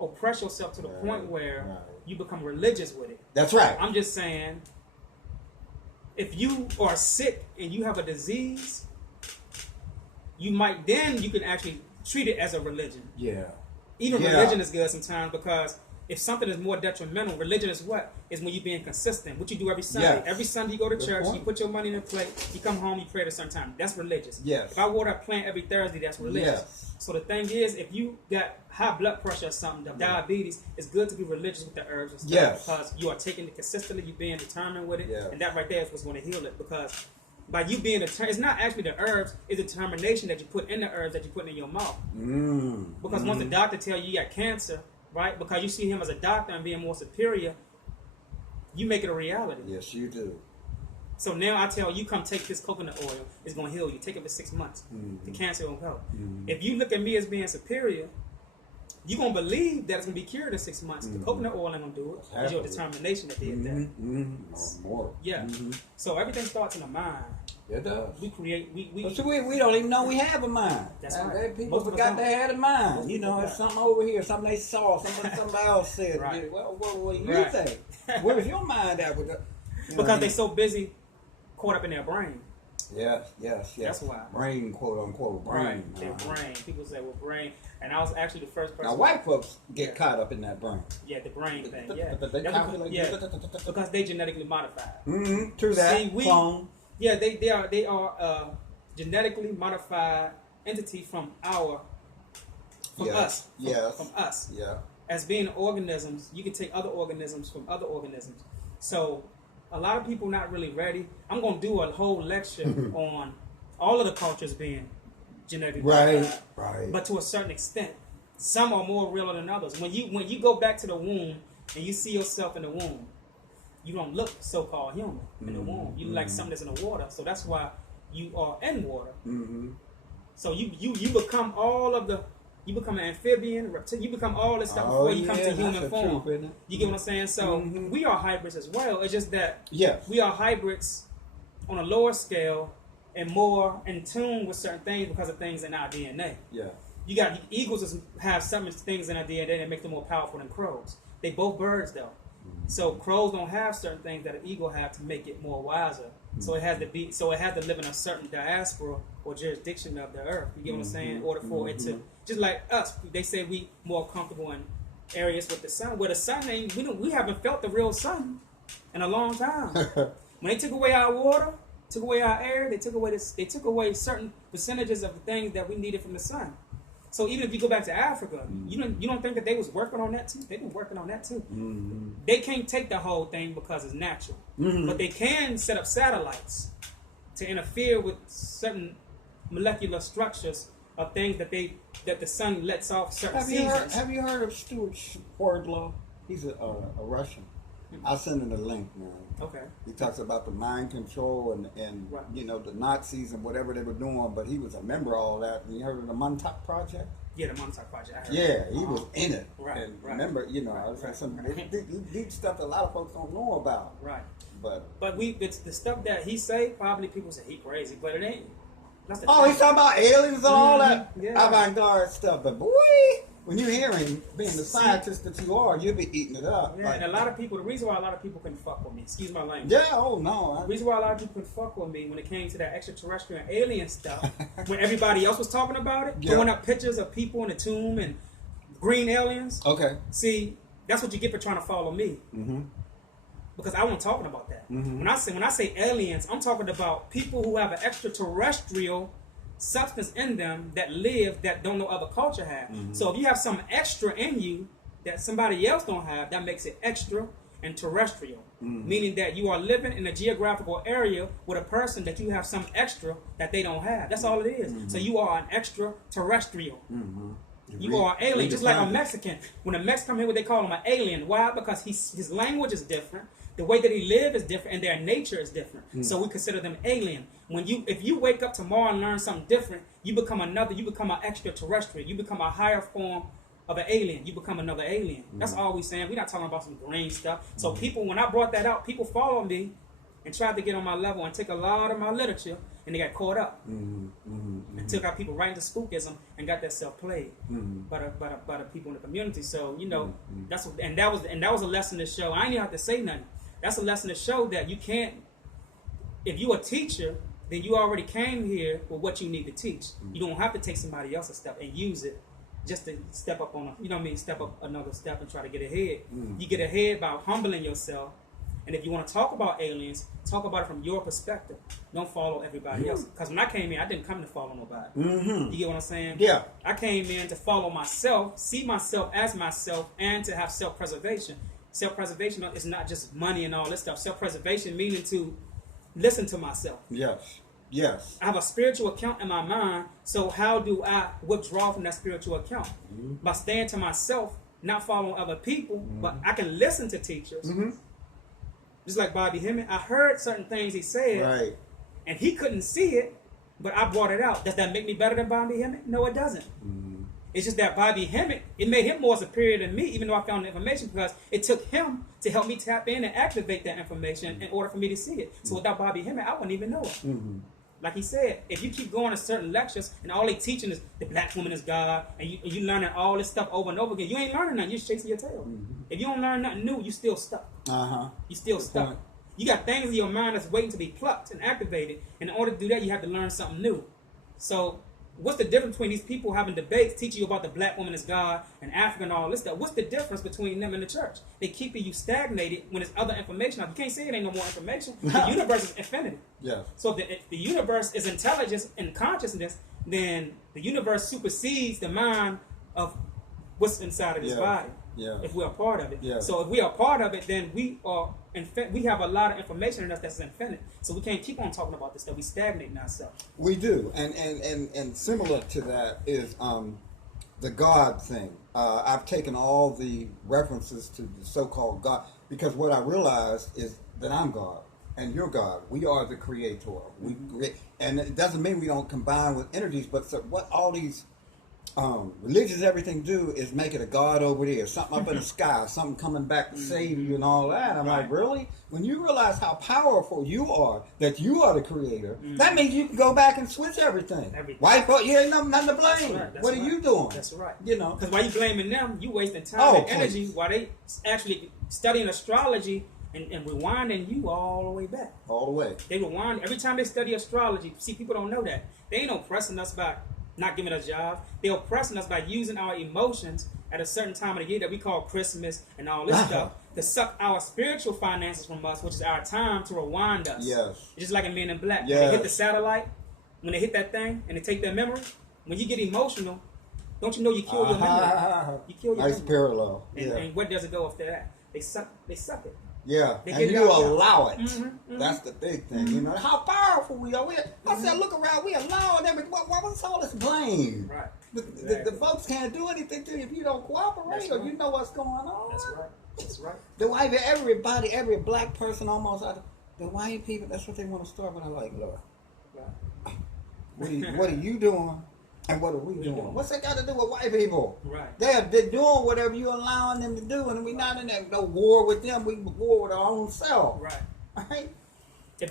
oppress yourself to the point where you become religious with it. That's right. I'm just saying, if you are sick and you have a disease, you can actually treat it as a religion. Yeah. Even religion is good sometimes, because if something is more detrimental, religion is what? Is when you're being consistent. What you do every Sunday. Yes. Every Sunday you go to church, you put your money in a plate, you come home, you pray at a certain time. That's religious. Yes. If I water a plant every Thursday, that's religious. Yes. So the thing is, if you got high blood pressure or something, diabetes, it's good to be religious with the herbs and stuff, because you are taking it consistently, you're being determined with it, and that right there is what's going to heal it. Because by you being determined, it's not actually the herbs, it's the determination that you put in the herbs that you put in your mouth. Because once the doctor tell you got cancer, right? Because you see him as a doctor and being more superior, you make it a reality. Yes, you do. So now I tell you, come take this coconut oil. It's going to heal you. Take it for 6 months. The cancer will help. If you look at me as being superior, you're going to believe that it's going to be cured in 6 months. The coconut oil ain't going to do it. It's your determination that did that. More. Yeah. So everything starts in the mind. It does. We create. We don't even know we have a mind. That's right. People forgot they had a mind. You know, it's something over here, something they saw, somebody else said. Right. Well, what do you think? Where's your mind at with because they're so busy caught up in their brain. Yes. That's why. Brain, quote unquote, brain. Right. Their brain. People say, well, brain. And I was actually the first person. Now, white folks get caught up in that brain. Yeah, the brain thing. Yeah. Because they genetically modified. True that. See, clone. Yeah, they are a genetically modified entity from us. From us. Yeah. As being organisms, you can take other organisms from other organisms. So a lot of people not really ready. I'm going to do a whole lecture on all of the cultures being genetically modified. Right. But to a certain extent. Some are more real than others. When you go back to the womb and you see yourself in the womb, you don't look so-called human in the womb. You look like something that's in the water. So that's why you are in water. So you become all of the. You become an amphibian, reptilian. You become all this stuff before you come to human form. You get what I'm saying? So we are hybrids as well. It's just that we are hybrids on a lower scale and more in tune with certain things because of things in our DNA. Yeah. You got eagles have some things in their DNA that make them more powerful than crows. They both birds though. So crows don't have certain things that an eagle have to make it more wiser. So it has to live in a certain diaspora or jurisdiction of the earth. You get what I'm saying? In order for it to, just like us, they say we more comfortable in areas with the sun. Where the sun we haven't felt the real sun in a long time. When they took away our water, took away our air. They took away certain percentages of the things that we needed from the sun. So even if you go back to Africa, you don't think that they was working on that too? They've been working on that too. They can't take the whole thing because it's natural, but they can set up satellites to interfere with certain molecular structures of things that the sun lets off certain seasons. Have you heard of Stuart Wardlaw? He's a Russian. I'll send him the link, man. Okay. He talks about the mind control and right. you know, the Nazis and whatever they were doing, but he was a member of all that. And you heard of the Montauk Project? Yeah, the Montauk Project. I heard yeah, he was in it. Right. And remember, you know, I was like some deep stuff that a lot of folks don't know about. Right. But it's the stuff that he say, probably people say he crazy, but it ain't. That's the he's talking about aliens and all that yeah. avant-garde stuff. But boy, when you hear him being the scientist that you are, you'll be eating it up. Yeah, and a lot of people, the reason why a lot of people couldn't fuck with me, excuse my language. Yeah, oh no. The reason why a lot of people couldn't fuck with me when it came to that extraterrestrial and alien stuff, when everybody else was talking about it, throwing up pictures of people in the tomb and green aliens. Okay. See, that's what you get for trying to follow me. Because I wasn't talking about that. When I say aliens, I'm talking about people who have an extraterrestrial substance in them that live that don't no other culture have. So if you have some extra in you that somebody else don't have, that makes it extra and terrestrial. Meaning that you are living in a geographical area with a person that you have some extra that they don't have. That's all it is. So you are an extraterrestrial. You are an alien, just like a Mexican. When a Mexican come here, what they call him an alien. Why? Because his language is different. The way that he lives is different, and their nature is different. So we consider them alien. If you wake up tomorrow and learn something different, you become an extraterrestrial. You become a higher form of an alien. You become another alien. That's all we're saying. We're not talking about some green stuff. So people, when I brought that out, people followed me and tried to get on my level and take a lot of my literature, and they got caught up and took out people right into spookism and got that self played by the people in the community. So that was a lesson to show. I ain't even have to say nothing. That's a lesson to show that you can't. If you're a teacher, then you already came here with what you need to teach. You don't have to take somebody else's stuff and use it just to step up step up another step and try to get ahead. You get ahead by humbling yourself. And if you want to talk about aliens, talk about it from your perspective. Don't follow everybody else. Because when I came in, I didn't come to follow nobody. You get what I'm saying? Yeah. I came in to follow myself, see myself as myself, and to have self-preservation. Self-preservation is not just money and all this stuff. Self-preservation meaning to listen to myself. Yes. I have a spiritual account in my mind, so how do I withdraw from that spiritual account? By staying to myself, not following other people, but I can listen to teachers. Just like Bobby Hemmett, I heard certain things he said, and he couldn't see it, but I brought it out. Does that make me better than Bobby Hemmett? No, it doesn't. It's just that Bobby Hemmett, it made him more superior than me, even though I found the information, because it took him to help me tap in and activate that information in order for me to see it. So without Bobby Hemmett, I wouldn't even know it. Like he said, if you keep going to certain lectures and all they teaching is the black woman is God, and you learning all this stuff over and over again, you ain't learning nothing. You're just chasing your tail. If you don't learn nothing new, you still stuck. You still stuck. Point. You got things in your mind that's waiting to be plucked and activated. And in order to do that, you have to learn something new. So what's the difference between these people having debates, teaching you about the black woman is God and Africa and all this stuff? What's the difference between them and the church? They keeping you stagnated when there's other information. You can't say it ain't no more information. The universe is infinity. So if the universe is intelligence and consciousness, then the universe supersedes the mind of what's inside of this body. If we are part of it. So if we are part of it, then we have a lot of information in us that's infinite. So we can't keep on talking about this stuff. We stagnate in ourselves. We do. And similar to that is the God thing. I've taken all the references to the so-called God, because what I realized is that I'm God and you're God. We are the creator. We create, and it doesn't mean we don't combine with energies, but so what all these religions, everything do is make it a God over there, something up in the sky, something coming back to save you and all that. I'm like, really? When you realize how powerful you are, that you are the creator, that means you can go back and switch everything. Why? You ain't nothing to blame. What are you doing? That's right. You know, because while you blaming them, you wasting time and energy while they actually studying astrology and rewinding you all the way back. All the way. They rewind every time they study astrology. See, people don't know that. They ain't oppressing us by not giving us jobs. They're oppressing us by using our emotions at a certain time of the year that we call Christmas and all this stuff to suck our spiritual finances from us, which is our time to rewind us. Yes. It's just like in Men in Black. Yes. When they hit the satellite, when they hit that thing and they take their memory, when you get emotional, don't you know you kill your memory? You kill your nice memory. parallel. And where does it go after that? They suck it. Yeah, They and get it you out, allow it. Mm-hmm. That's the big thing. You know how powerful we are. I said, look around. We allowing everything. Why was all this blame? Right. The folks can't do anything to you if you don't cooperate or you know what's going on. That's right. The white, everybody, every black person almost. The white people. That's what they want to start. But I like, Lord, what are you doing? And what are we doing? What's that got to do with white people? Right. They're doing whatever you're allowing them to do, and we're not in no war with them. We war with our own self. Right. If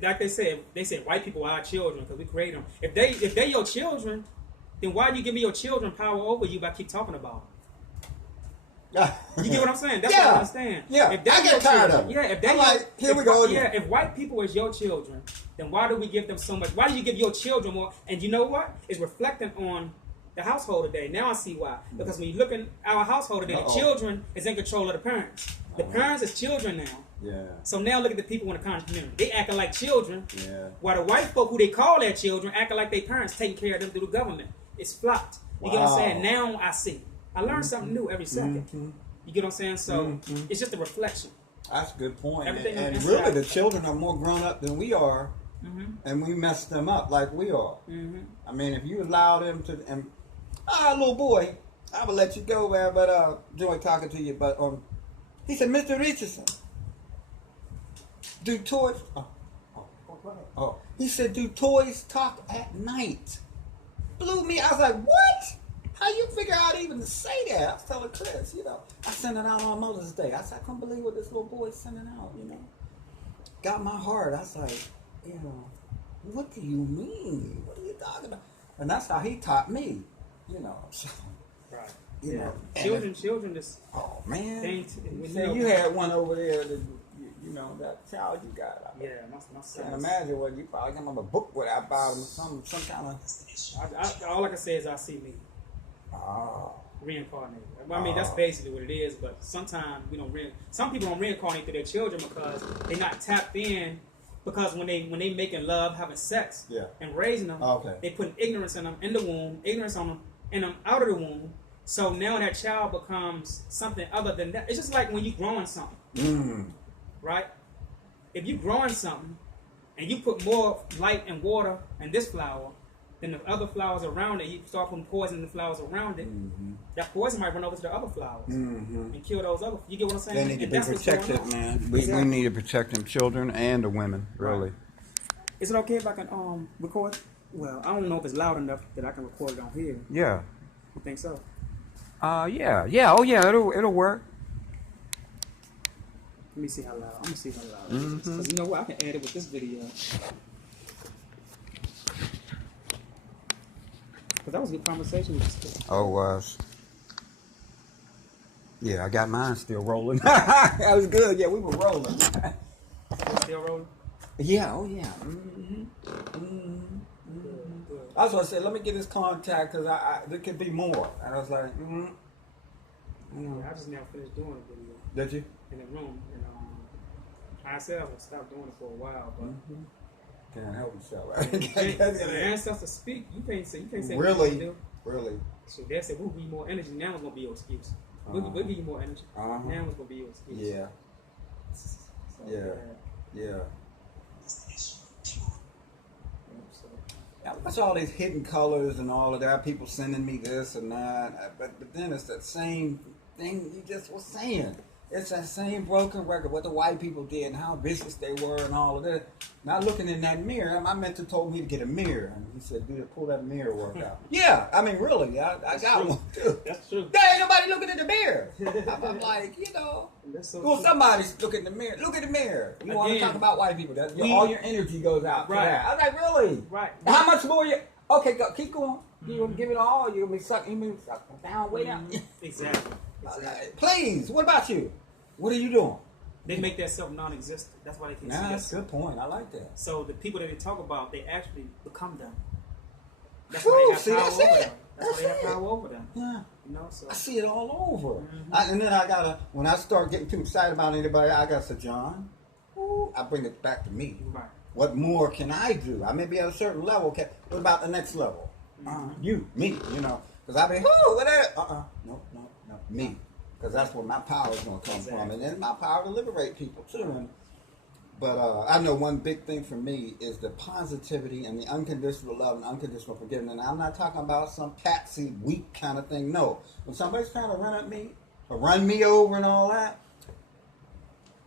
like they say white people are our children because we create them. If they your children, then why do you give me your children power over you by keep talking about them? You get what I'm saying? That's what I understand. Yeah, if they I get tired of it. Yeah, if they here we go again. Yeah, if white people is your children, then why do we give them so much? Why do you give your children more? And you know what? It's reflecting on the household today. Now I see why. Because when you look in our household today, the children is in control of the parents. The parents is children now. Yeah. So now look at the people in the conscious community. They acting like children. Yeah. While the white folk who they call their children acting like their parents taking care of them through the government. It's flopped. You get what I'm saying? Now I see. I learn something new every second. You get what I'm saying? So it's just a reflection. That's a good point. Everything and really, the children are more grown up than we are, and we mess them up like we are. I mean, if you allow them to, little boy, I would let you go, man. But enjoy talking to you. But he said, Mr. Richardson, do toys? He said, do toys talk at night? Blew me. I was like, what? How you figure out even to say that? I was telling Chris, I sent it out on Mother's Day. I said, I couldn't believe what this little boy's sending out, Got my heart. I was like, what do you mean? What are you talking about? And that's how he taught me, So, right. You know. Children just. Oh, man. You you had one over there that, that child you got. My son. I can't imagine what you probably come up a book with I bought him some kind of. All I can say is I see me. Reincarnated. I mean, that's basically what it is. But sometimes we don't. Some people don't reincarnate to their children because they're not tapped in. Because when they making love, having sex, and raising them, they put ignorance in them in the womb, ignorance on them, and them out of the womb. So now that child becomes something other than that. It's just like when you growing something, right? If you growing something, and you put more light and water in this flower than the other flowers around it, you start from poisoning the flowers around it. That poison might run over to the other flowers and kill those other. You get what I'm saying? They need to be protected, man. We need to protect them children and the women, really. Is it okay if I can record? Well, I don't know if it's loud enough that I can record it on here. Yeah. You think so? Yeah. Oh, yeah. It'll work. Let me see how loud. Let me see how loud it is. Because you know what? I can add it with this video. Because that was a good conversation. Oh, was. Yeah, I got mine still rolling. That was good. Yeah, we were rolling. Still rolling? Yeah. Oh, yeah. I was going to say, let me get this contact because there could be more. And I was like, Yeah, I just now finished doing a video. Did you? In the room. And I said I would stop doing it for a while, but can't help yourself. The ancestors speak. You can't say really? What you do. Really? So they said we'll give you more energy. Now it's gonna be your excuse. We'll give you more energy. Now it's gonna be your excuse. Yeah. So, Yeah. What's all these hidden colors and all of that? People sending me this and that, but then it's that same thing you just was saying. It's that same broken record, what the white people did and how vicious they were and all of that. Not looking in that mirror. My mentor told me to get a mirror. And he said, dude, pull that mirror work out. Yeah, I mean, really, I got one too. That's true. There ain't nobody looking in the mirror. I'm like, somebody's looking in the mirror. Look in the mirror. You want to talk about white people. All your energy goes out. Right. I was like, really? Right. How much more you... Okay, go, keep going. You're going to give it all. You're going to be sucking down, way down. Exactly. Please, what about you? What are you doing? They make that self non-existent. That's why they can see that's a good point. I like that. So the people that they talk about, they actually become them. That's why they have power over them. That's why they have power over them. Yeah. You know, so I see it all over. Mm-hmm. And then I gotta, when I start getting too excited about anybody, I gotta say, John, ooh, I bring it back to me. right. What more can I do? I may be at a certain level. Okay, what about the next level? Me, you know. Because I be, oh, what that? No, me. Because that's where my power is going to come from. And then my power to liberate people, too. But I know one big thing for me is the positivity and the unconditional love and unconditional forgiveness. And I'm not talking about some patsy, weak kind of thing. No. When somebody's trying to run at me or run me over and all that,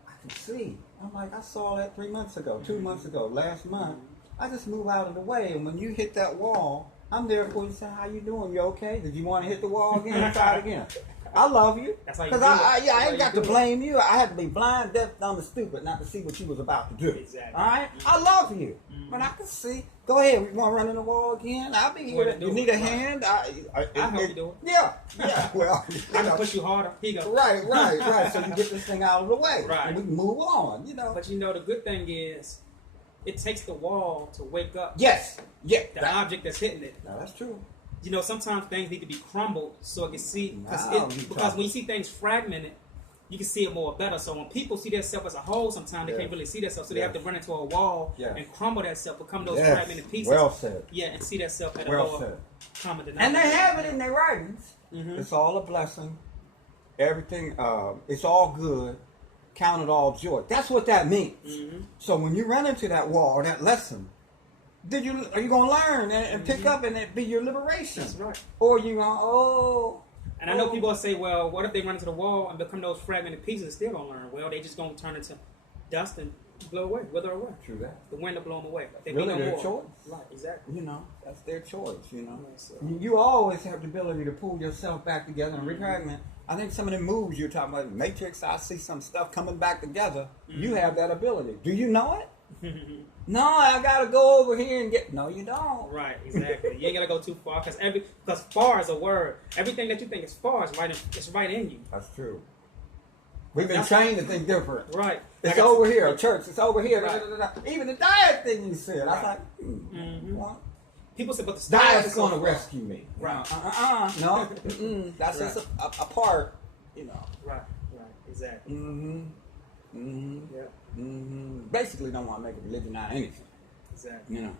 I can see. I'm like, I saw that 3 months ago, 2 months ago, last month. I just move out of the way. And when you hit that wall, I'm there for you. Say, how you doing? You okay? Did you want to hit the wall again? Try it again. I love you. That's how you Because I ain't got to blame you. I had to be blind, deaf, dumb, and stupid not to see what you was about to do. Exactly. All right? I love you. But I can see. Go ahead. We want to run in the wall again? I'll be here. You need a hand? I help you do it. Yeah. Well, I can push you harder. Here you go. Right. So you get this thing out of the way. Right. And we can move on, you know. But you know, the good thing is, it takes the wall to wake up. Yes. Yeah. The object that's hitting it. No, that's true. You know, sometimes things need to be crumbled so it can see. Because when you see things fragmented, you can see it more better. So when people see themselves as a whole, sometimes they can't really see themselves. So they have to run into a wall and crumble that self, become those fragmented pieces. Well said. Yeah, and see that self at a lower common denominator. And they have it in their writings. It's all a blessing. Everything, it's all good. Count it all joy. That's what that means. So when you run into that wall, that lesson, are you going to learn and pick up and it be your liberation? That's right. Or you going, And I know people will say, well, what if they run into the wall and become those fragmented pieces and still don't learn? Well, they just going to turn into dust and blow away, wither away. True that. The wind will blow them away. They really, be no their more. choice. Right, exactly. You know, that's their choice, you know. Yeah, so. You always have the ability to pull yourself back together and refragment. I think some of the moves you're talking about, Matrix, I see some stuff coming back together. You have that ability. Do you know it? No, I got to go over here and get... No, you don't. Right, exactly. You ain't got to go too far because far is a word. Everything that you think is far is right in you. That's true. We've been trained to think different. Right. It's over here, church. It's over here. Right. Even the diet thing you said. Right. I was like, what? People say, but the diet's going to rescue me. Right. No. That's just a part, you know. Right. Exactly. Basically, don't want to make a religion out of anything. Exactly. You know.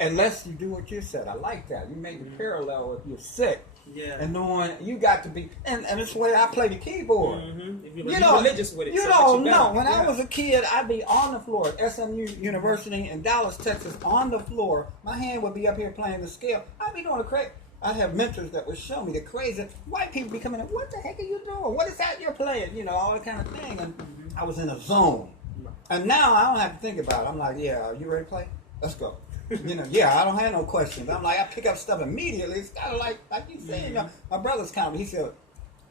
Unless you do what you said. I like that. You made the parallel if you're sick. Yeah. And knowing you got to be, and it's the way I play the keyboard. If you're religious with it. You don't know. When I was a kid, I'd be on the floor at SMU University in Dallas, Texas, on the floor. My hand would be up here playing the scale. I'd be doing the crazy. I have mentors that would show me the crazy. White people be coming in, what the heck are you doing? What is that you're playing? You know, all that kind of thing. And I was in a zone. And now I don't have to think about it. I'm like, yeah, are you ready to play? Let's go. You know, I don't have no questions. I'm like, I pick up stuff immediately. It's kind of like you said, you know, my brother's comment. He said,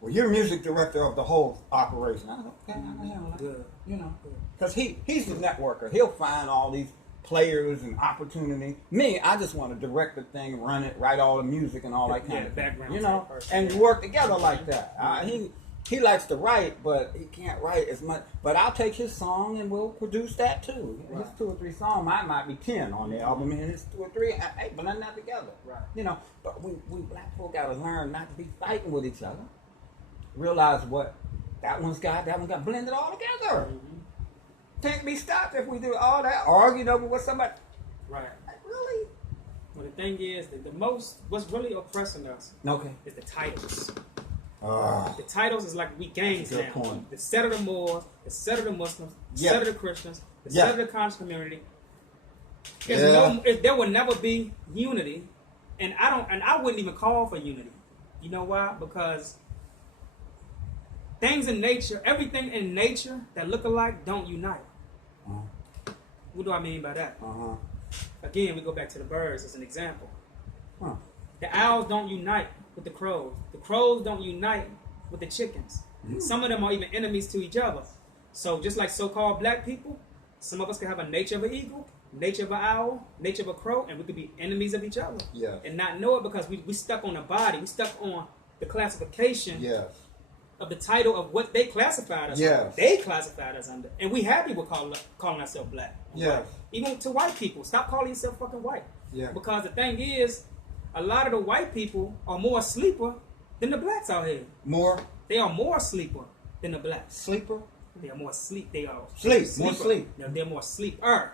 well, you're music director of the whole operation. I was like, okay, I can handle that. You know, because he's the networker. He'll find all these players and opportunity. Me, I just want to direct the thing, run it, write all the music and all that kind of thing. You know, and work together like that. He likes to write, but he can't write as much. But I'll take his song and we'll produce that too. His 2 or 3 songs, mine might be 10 on the album, and his 2 or 3, hey, blend that together. Right. You know, but we black folk got to learn not to be fighting with each other. Realize what that one's got, blend it all together. Can't be stopped if we do all that, arguing over what somebody. Right. Like, really? Well, the thing is, what's really oppressing us is the titles. The titles is like we gangs now. Point. The set of the Moors, the set of the Muslims, the set of the Christians, the set of the conscious community. There will never be unity, and I wouldn't even call for unity. You know why? Because things in nature, everything in nature that look alike don't unite. What do I mean by that? Again, we go back to the birds as an example. The owls don't unite with the crows. The crows don't unite with the chickens. Some of them are even enemies to each other. So just like so-called black people, some of us can have a nature of an eagle, nature of an owl, nature of a crow, and we could be enemies of each other. And not know it because we stuck on the body. We stuck on the classification of the title of what they classified us under. They classified us under. And we happy with calling ourselves black. Even to white people. Stop calling yourself fucking white. Because the thing is, a lot of the white people are more sleeper than the blacks out here. More? They are more sleeper than the blacks. Sleeper? They are more sleep. They are sleep. More sleep. They're more sleeper.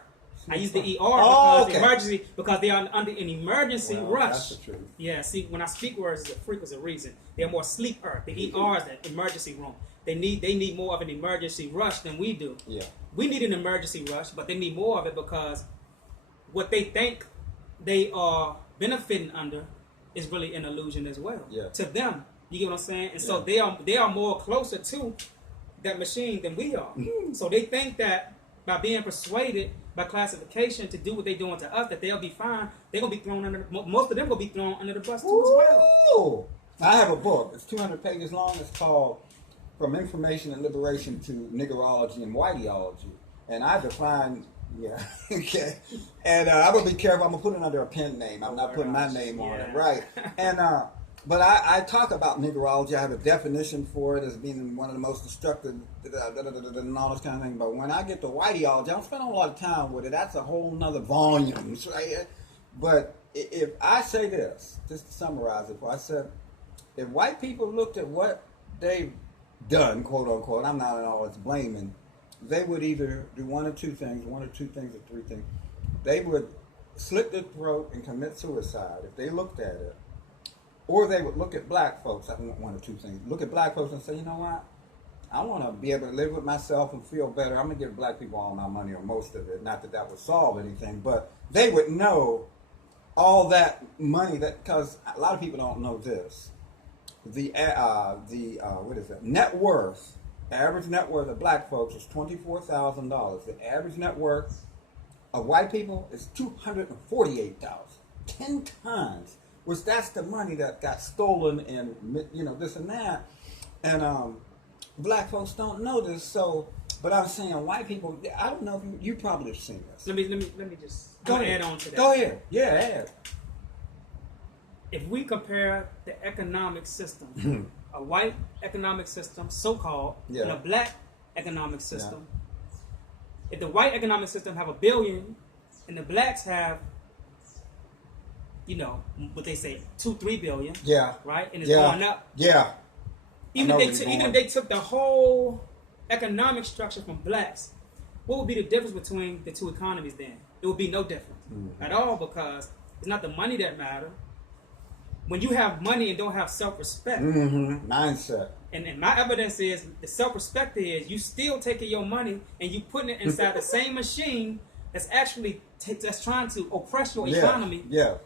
I use the ER because emergency because they are under an emergency rush. That's the truth. Yeah, see, when I speak words, it's a frequency reason. They're more sleeper. The ER is the emergency room. They need more of an emergency rush than we do. Yeah. We need an emergency rush, but they need more of it because what they think they are benefiting under is really an illusion as well. Yeah. To them, you get what I'm saying? And so they are more closer to that machine than we are. So they think that by being persuaded by classification to do what they're doing to us, that they'll be fine. They're gonna be thrown under. Most of them gonna be thrown under the bus too as well. I have a book. It's 200 pages long. It's called "From Information and Liberation to Niggerology and Whiteology," and I define. Yeah, okay. And I'm gonna be careful. I'm gonna put it under a pen name. I'm not putting my name on it, right? And but I talk about niggerology. I have a definition for it as being one of the most destructive and all this kind of thing. But when I get to whiteology, I don't spend a lot of time with it. That's a whole nother volume, right? But if I say this, just to summarize it, I said, if white people looked at what they've done, quote unquote, I'm not always blaming, they would either do one or two things or three things. They would slit their throat and commit suicide if they looked at it. Or they would look at black folks, I want one or two things. Look at black folks and say, you know what? I want to be able to live with myself and feel better. I'm going to give black people all my money or most of it. Not that that would solve anything, but they would know all that money that, because a lot of people don't know this. What is it? Net worth, average net worth of black folks is $24,000. The average net worth of white people is $248,000. 10 times. Which that's the money that got stolen and, you know, this and that. And black folks don't know this. So, but I'm saying white people, I don't know if you probably have seen this. Let me just add on to that. Go ahead. Yeah, add. If we compare the economic system, a white economic system, so-called, and a black economic system, if the white economic system have $1 billion and the blacks have, you know, what they say, 2-3 billion. Yeah. Right? And it's going up. Yeah. Even if they took the whole economic structure from blacks, what would be the difference between the two economies then? It would be no different at all, because it's not the money that matters. When you have money and don't have self-respect. Mindset. And my evidence is the self-respect is you still taking your money and you putting it inside the same machine that's actually that's trying to oppress your economy. Yeah.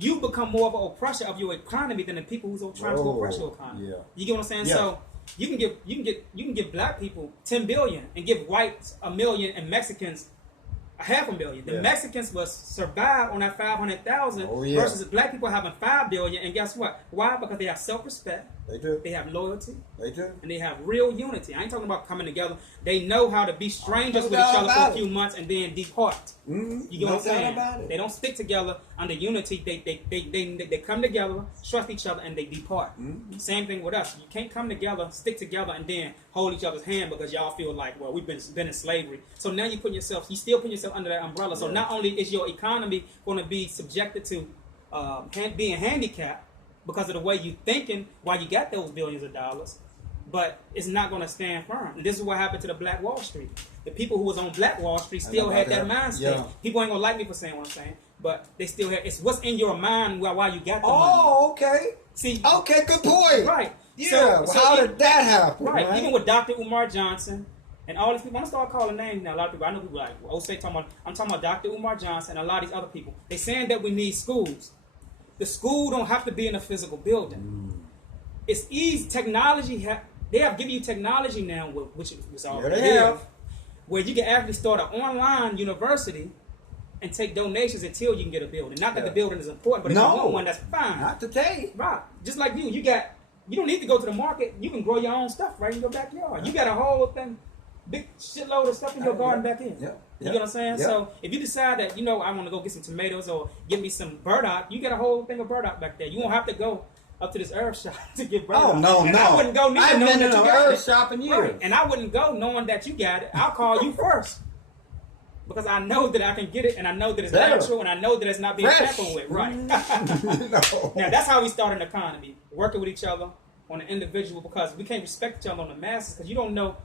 You become more of an oppressor of your economy than the people who's trying to oppress your economy. You get what I'm saying? Yeah. So you can give black people 10 billion and give whites 1 million and Mexicans 500,000. The Mexicans will survive on that 500,000 versus black people having 5 billion. And guess what? Why? Because they have self-respect. They do. They have loyalty. They do. And they have real unity. I ain't talking about coming together. They know how to be strangers with each other for a few months and then depart. You get what I'm saying? They don't stick together under unity. They come together, trust each other, and they depart. Same thing with us. You can't come together, stick together, and then hold each other's hand because y'all feel like, well, we've been in slavery. So now you still put yourself under that umbrella. So not only is your economy going to be subjected to being handicapped because of the way you thinking while you got those billions of dollars, but it's not going to stand firm. And this is what happened to the Black Wall Street. The people who was on Black Wall Street still had that mindset. Yeah. People ain't going to like me for saying what I'm saying, but they still had, it's what's in your mind while you got the money. Oh, okay. See, okay, good point. Right. Yeah, so how did that happen? Right. Even with Dr. Umar Johnson and all these people, I'm going to start calling names now. A lot of people, I know people like, Osei I'm talking about Dr. Umar Johnson and a lot of these other people. They saying that we need schools. The school don't have to be in a physical building. It's easy. Technology, they have given you technology now, which is already there, where you can actually start an online university and take donations until you can get a building. Not that the building is important, but if you want one, that's fine. Not today. Right. Just like you don't need to go to the market. You can grow your own stuff right in your backyard. You got a whole thing, big shitload of stuff in your garden back in. You get what I'm saying? So if you decide that, I want to go get some tomatoes or get me some burdock, you got a whole thing of burdock back there. You won't have to go up to this herb shop to get burdock. Oh, no. I wouldn't go neither. I've been in an herb shop in years. Right. And I wouldn't go knowing that you got it. I'll call you first. Because I know that I can get it, and I know that it's natural, and I know that it's not being tampered with. Right. No. Now, that's how we start an economy, working with each other on an individual, because we can't respect each other on the masses, because you don't know.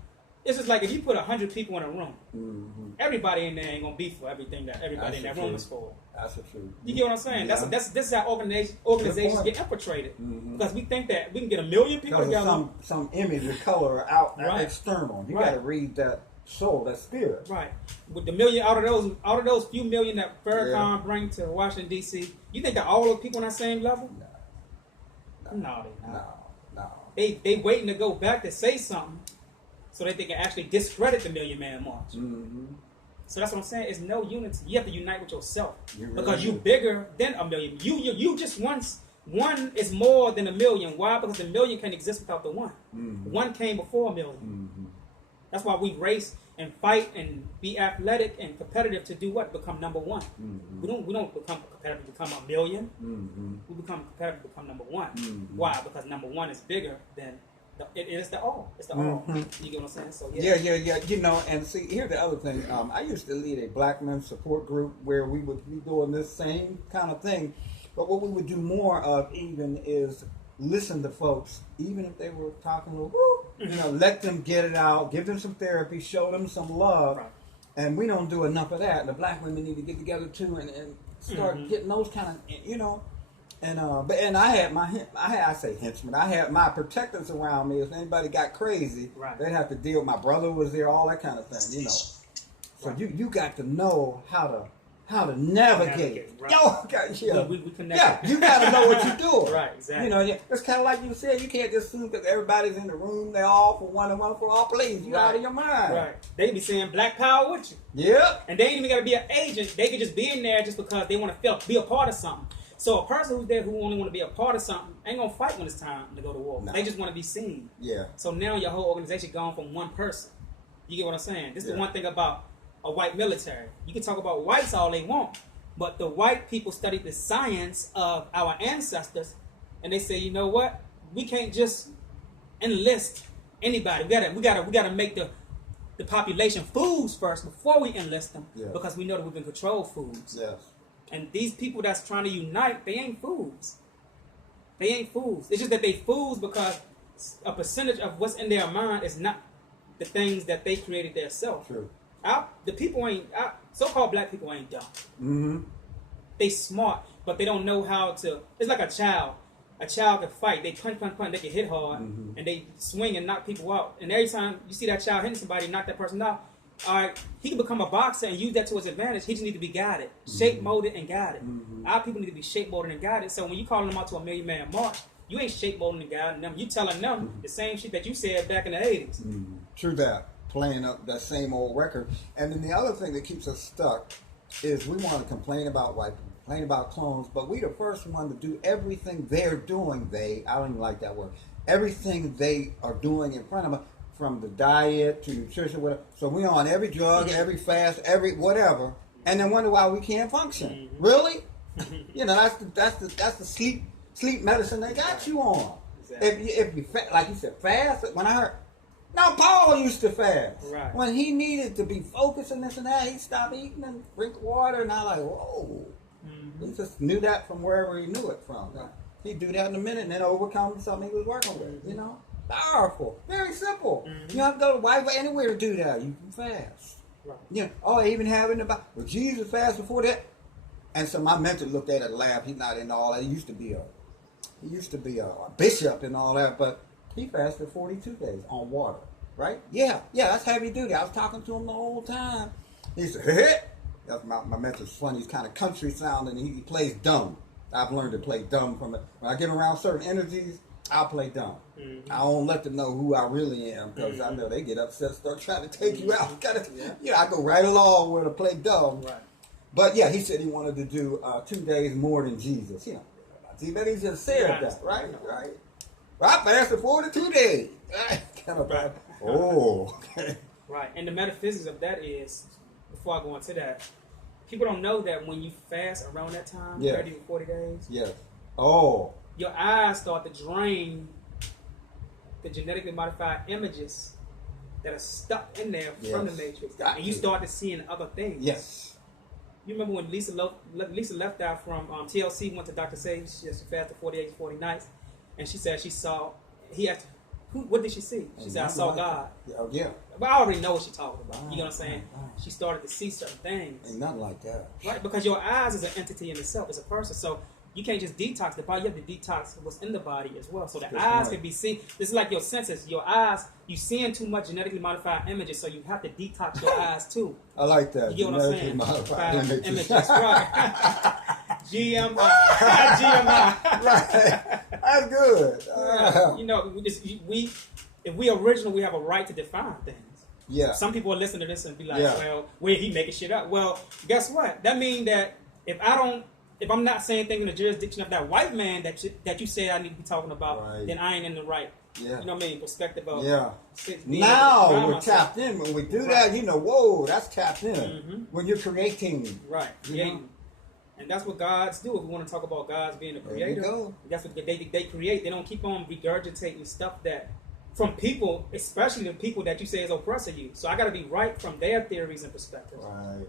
It's just like if you put 100 people in a room, everybody in there ain't going to be for everything that everybody in that room is for. That's the truth. You get what I'm saying? Yeah. This is how organizations get infiltrated. Because we think that we can get 1 million people together. Some image or color out external. You got to read that soul, that spirit. Right. With the million out of those few million that Farrakhan bring to Washington D.C., you think that all those people on that same level? No, they not. No. They waiting to go back to say something so that they can actually discredit the Million Man March. So that's what I'm saying. It's no unity. You have to unite with yourself because you're bigger than 1 million. You just one is more than 1 million. Why? Because the million can't exist without the one. One came before 1 million. That's why we race and fight and be athletic and competitive to do what? Become number one. We don't become competitive to become 1 million. We become competitive to become number one. Why? Because number one is bigger than it is the all. It's the all. You get what I'm saying? So yeah. You know, and see, here's the other thing. I used to lead a black men's support group where we would be doing this same kind of thing, but what we would do more of even is listen to folks, even if they were talking a little, you know, let them get it out, give them some therapy, show them some love, and we don't do enough of that. And the black women need to get together too and start getting those kind of, you know. And I had I say henchmen. I had my protectors around me. If anybody got crazy, they'd have to deal. My brother was there, all that kind of thing, you know. So you got to know how to navigate. We connect. Yeah, you got to know what you're doing. Right, exactly. You know, it's kind of like you said. You can't just assume because everybody's in the room, they're all for one and one for all. Please, you're out of your mind. Right. They be saying black power with you. Yeah. And they ain't even got to be an agent. They could just be in there just because they want to be a part of something. So a person who's there who only want to be a part of something ain't gonna fight when it's time to go to war. No. They just want to be seen. Yeah. So now your whole organization gone from one person. You get what I'm saying? This is the one thing about a white military. You can talk about whites all they want, but the white people studied the science of our ancestors, and they say, you know what? We can't just enlist anybody. We gotta make the population foods first before we enlist them, because we know that we can control foods. Yes. And these people that's trying to unite, they ain't fools. They ain't fools. It's just that they fools because a percentage of what's in their mind is not the things that they created themselves. True. The people so-called black people ain't dumb. They smart, but they don't know how to. It's like a child. A child can fight. They punch. They can hit hard, and they swing and knock people out. And every time you see that child hitting somebody, knock that person out, all right, he can become a boxer and use that to his advantage. He just needs to be guided, shape molded and guided. Our people need to be shape molded and guided. So when you calling them out to a Million Man March, you ain't shape molding and guiding them. You telling them the same shit that you said back in the 80s. True that. Playing up that same old record. And then the other thing that keeps us stuck is we want to complain about white people, complain about clones, but we the first one to do everything they're doing. I don't even like that word. Everything they are doing in front of us. From the diet to nutrition, whatever. So we on every drug, every fast, every whatever, and then wonder why we can't function. Really? You know, that's the sleep medicine they got you on. Exactly. If you like you said fast. When I heard, now Paul used to fast. Right. When he needed to be focused and this and that, he stopped eating and drink water, and I like, whoa. He just knew that from wherever he knew it from. He'd do that in a minute and then overcome something he was working with. You know. Powerful, very simple. You don't have to go to Wi-Fi anywhere to do that. You can fast. Right. You know, I even have it in the Bible. Well, Jesus fasted before that, and so my mentor looked at it and laughed. He's not into all that. He used to be a bishop and all that, but he fasted 42 days on water. Right? Yeah, that's heavy duty. I was talking to him the whole time. He said, "Hey." That's my mentor's funny. He's kind of country sounding. And he plays dumb. I've learned to play dumb from it. When I get around certain energies, I'll play dumb. I don't let them know who I really am because I know they get upset, start trying to take you out. I go right along with to play dumb. Right. But yeah, he said he wanted to do 2 days more than Jesus. You know, see, but he just said that, right? Right. Well, I fasted 42 days. Kind of bad. Oh, okay. Right, and the metaphysics of that is, before I go into that, people don't know that when you fast around that time, 30 to 40 days. Yes. Oh. Your eyes start to drain the genetically modified images that are stuck in there from the matrix, and you started seeing other things. Yes. You remember when Lisa left out from TLC, went to Dr. Sage, she fasted 48 40 nights, and she said she saw, he asked, what did she see? She said, I saw God. Yeah. But I already know what she's talking about. You know what I'm saying? She started to see certain things. Ain't nothing like that. Right, because your eyes is an entity in itself, it's a person. So you can't just detox the body, you have to detox what's in the body as well. So the eyes can be seen. This is like your senses. Your eyes, you seeing too much genetically modified images, so you have to detox your eyes too. I like that. You get what I'm saying? Modified images. Right. GMI. Right. That's good. You know, if we original, we have a right to define things. Yeah. Some people will listen to this and be like, well, where he making shit up? Well, guess what? That means that if I'm not saying things in the jurisdiction of that white man that you say I need to be talking about, then I ain't in the right. Yeah. You know what I mean? Perspective of now we're tapped in. When we do that, you know, whoa, that's tapped in. When you're creating. Right. Creating. And that's what gods do. If we want to talk about gods being a creator, that's what they create. They don't keep on regurgitating stuff that from people, especially the people that you say is oppressing you. So I got to be right from their theories and perspectives. Right.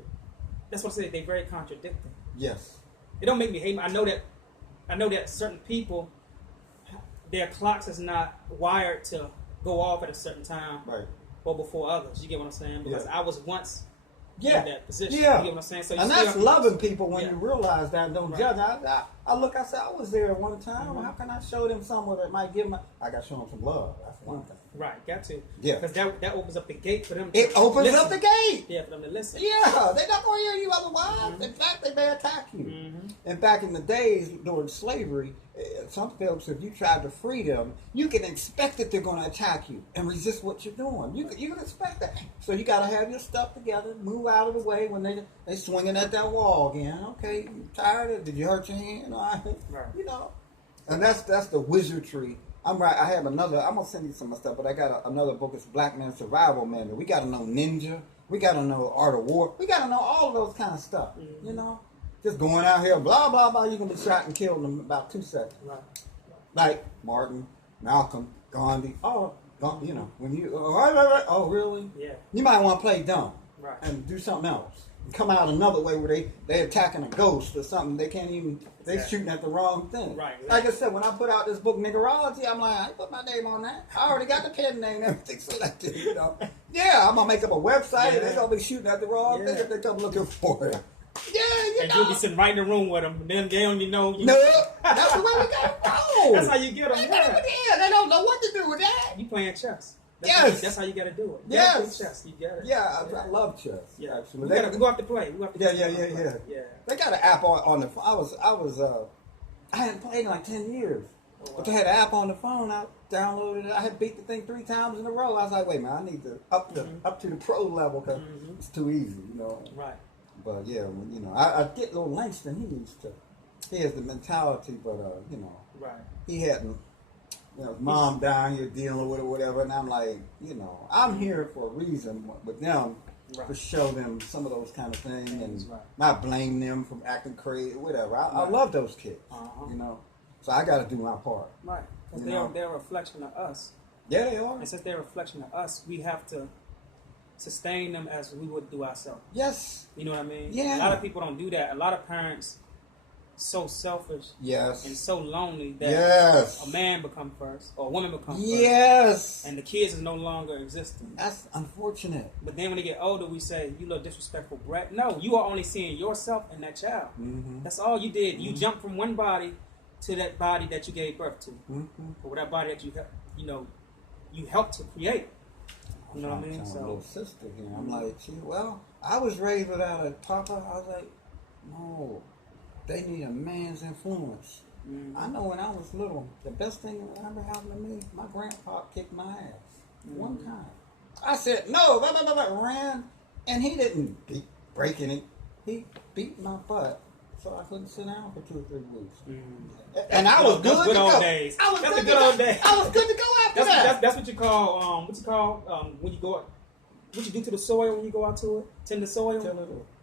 That's what I say. They're very contradicting. Yes. It don't make me hate. I know that certain people, their clocks is not wired to go off at a certain time, or before others. You get what I'm saying? Because I was once in that position. Yeah. You get what I'm saying? So and that's loving people when you realize that and don't judge. I said, I was there at one time. How can I show them someone that might give them? I got to show them some love. That's one thing. Right, got to. Yeah. Because that opens up the gate for them to opens up the gate. Yeah, for them to listen. Yeah, they're not going to hear you otherwise. In fact, they may attack you. And back in the days during slavery, some folks, if you tried to free them, you can expect that they're going to attack you and resist what you're doing. You can expect that. So you got to have your stuff together, move out of the way when they swinging at that wall again. Okay, you tired of it? Did you hurt your hand? Right. You know. And that's the wizardry. I'm right. I have another. I'm gonna send you some stuff, but I got another book. It's Black Man Survival Manual. We got to know ninja. We got to know art of war. We got to know all of those kind of stuff. You know, just going out here, blah blah blah. You can be shot and killed in about 2 seconds. Right. Like Martin, Malcolm, Gandhi. Oh, you know, when you oh really? Yeah. You might want to play dumb. Right. And do something else. Come out another way where they attacking a ghost or something. They can't even. They shooting at the wrong thing. Right. Like I said, when I put out this book, Niggerology, I'm like, I ain't put my name on that. I already got the pen name and everything selected. You know. Yeah, I'm gonna make up a website and they're gonna be shooting at the wrong thing if they come looking for it. Yeah, and you'll be sitting right in the room with them. And then they don't even know. That's the way we got to roll. That's how you get them. They don't know what to do with that. You playing chess. That's how you got to do it. Yes. Chess. You got it. Yeah, I love chess. Yeah, actually. We have to play. Yeah. They got an app on the phone. I hadn't played in like 10 years. Oh, wow. But they had an app on the phone. I downloaded it. I had beat the thing 3 times in a row. I was like, wait a minute, I need to up to the pro level because it's too easy, you know. Right. But yeah, you know, I get little Langston. He has the mentality, but you know, he hadn't. You know, his mom down here dealing with it, whatever, and I'm like, you know, I'm here for a reason with them to show them some of those kind of things and not blame them for acting crazy, whatever. I love those kids, you know, so I got to do my part. Right, because they're a reflection of us. Yeah, they are. And since they're a reflection of us, we have to sustain them as we would do ourselves. Yes. You know what I mean? Yeah. A lot of people don't do that. A lot of parents so selfish and so lonely that a man become first or a woman become first and the kids is no longer existing. That's unfortunate. But then when they get older, we say, you little disrespectful brat. No, you are only seeing yourself in that child. That's all you did. You jumped from one body to that body that you gave birth to, or that body that you helped to create. You know what I mean? So little sister here, I'm like, I was raised without a papa. I was like, no. They need a man's influence. I know when I was little, the best thing that ever happened to me, my grandpa kicked my ass one time. I said, no, ran, and he didn't break any. He beat my butt, so I couldn't sit down for 2 or 3 weeks. And I was good to go. Days. That's the good old days. I was good to go after that. That's what you call, when you go, what you do to the soil when you go out to it? Tend the soil?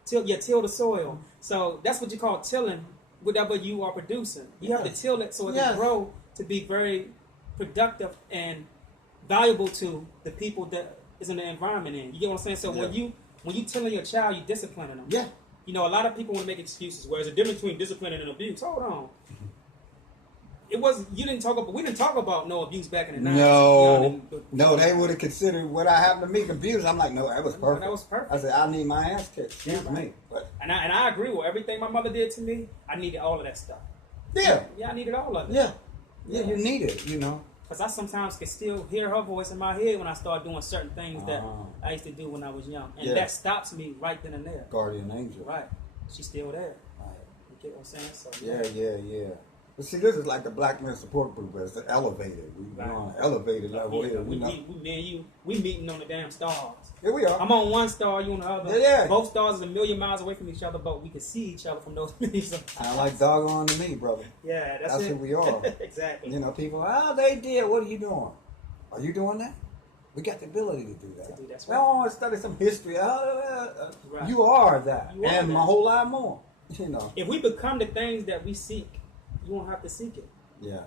Till the soil. So that's what you call tilling, whatever you are producing. You have to till it so it can grow to be very productive and valuable to the people that is in the environment in. You get what I'm saying? So when you telling your child you disciplining them. Yeah. You know, a lot of people want to make excuses. Whereas the difference between discipline and abuse. Hold on. We didn't talk about no abuse back in the 90s. No, they would have considered what I happened to me abuse. I'm like, no, that was perfect. That was perfect. I said, I need my ass kicked. Excuse me. But, and I agree with everything my mother did to me. I needed all of that stuff. Yeah. Yeah, I needed all of it. Yeah. Yeah, you need it, you know. Because I sometimes can still hear her voice in my head when I start doing certain things that I used to do when I was young. And that stops me right then and there. Guardian angel. Right. She's still there. Right. You get what I'm saying? So, yeah. But see, this is like the Black Men Support Group, but it's elevated. We're on an elevated level here. We meeting on the damn stars. Here we are. I'm on one star, you on the other. Yeah. Both stars is a million miles away from each other, but we can see each other from those millions. Sound like doggone to me, brother. Yeah, that's who we are. Exactly. You know, people, they did. What are you doing? Are you doing that? We got the ability to do that. That's right. I don't want to study some history. Right. You are that. You are and that. A whole lot more. You know. If we become the things that we seek, you won't have to seek it. Yeah.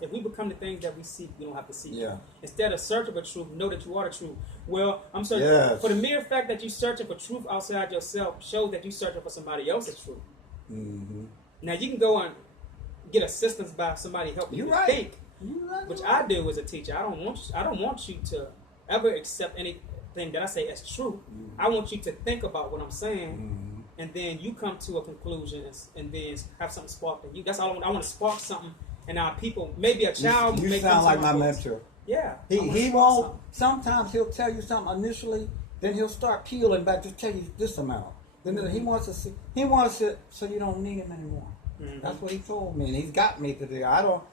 If we become the things that we seek, we don't have to seek it. Yeah. Instead of searching for truth, know that you are the truth. Well, I'm searching for the mere fact that you're searching for truth outside yourself shows that you're searching for somebody else's truth. Mm-hmm. Now you can go and get assistance by somebody helping you to think, which I do as a teacher. I don't want you to ever accept anything that I say as true. Mm-hmm. I want you to think about what I'm saying, and then you come to a conclusion, and then have something spark in you. That's all I want to spark something. And our people, maybe a child. You sound like my mentor. Yeah. He won't. Sometimes he'll tell you something initially, then he'll start peeling back to tell you this amount. Then he wants to see. He wants it so you don't need him anymore. Mm-hmm. That's what he told me, and he's got me today. I don't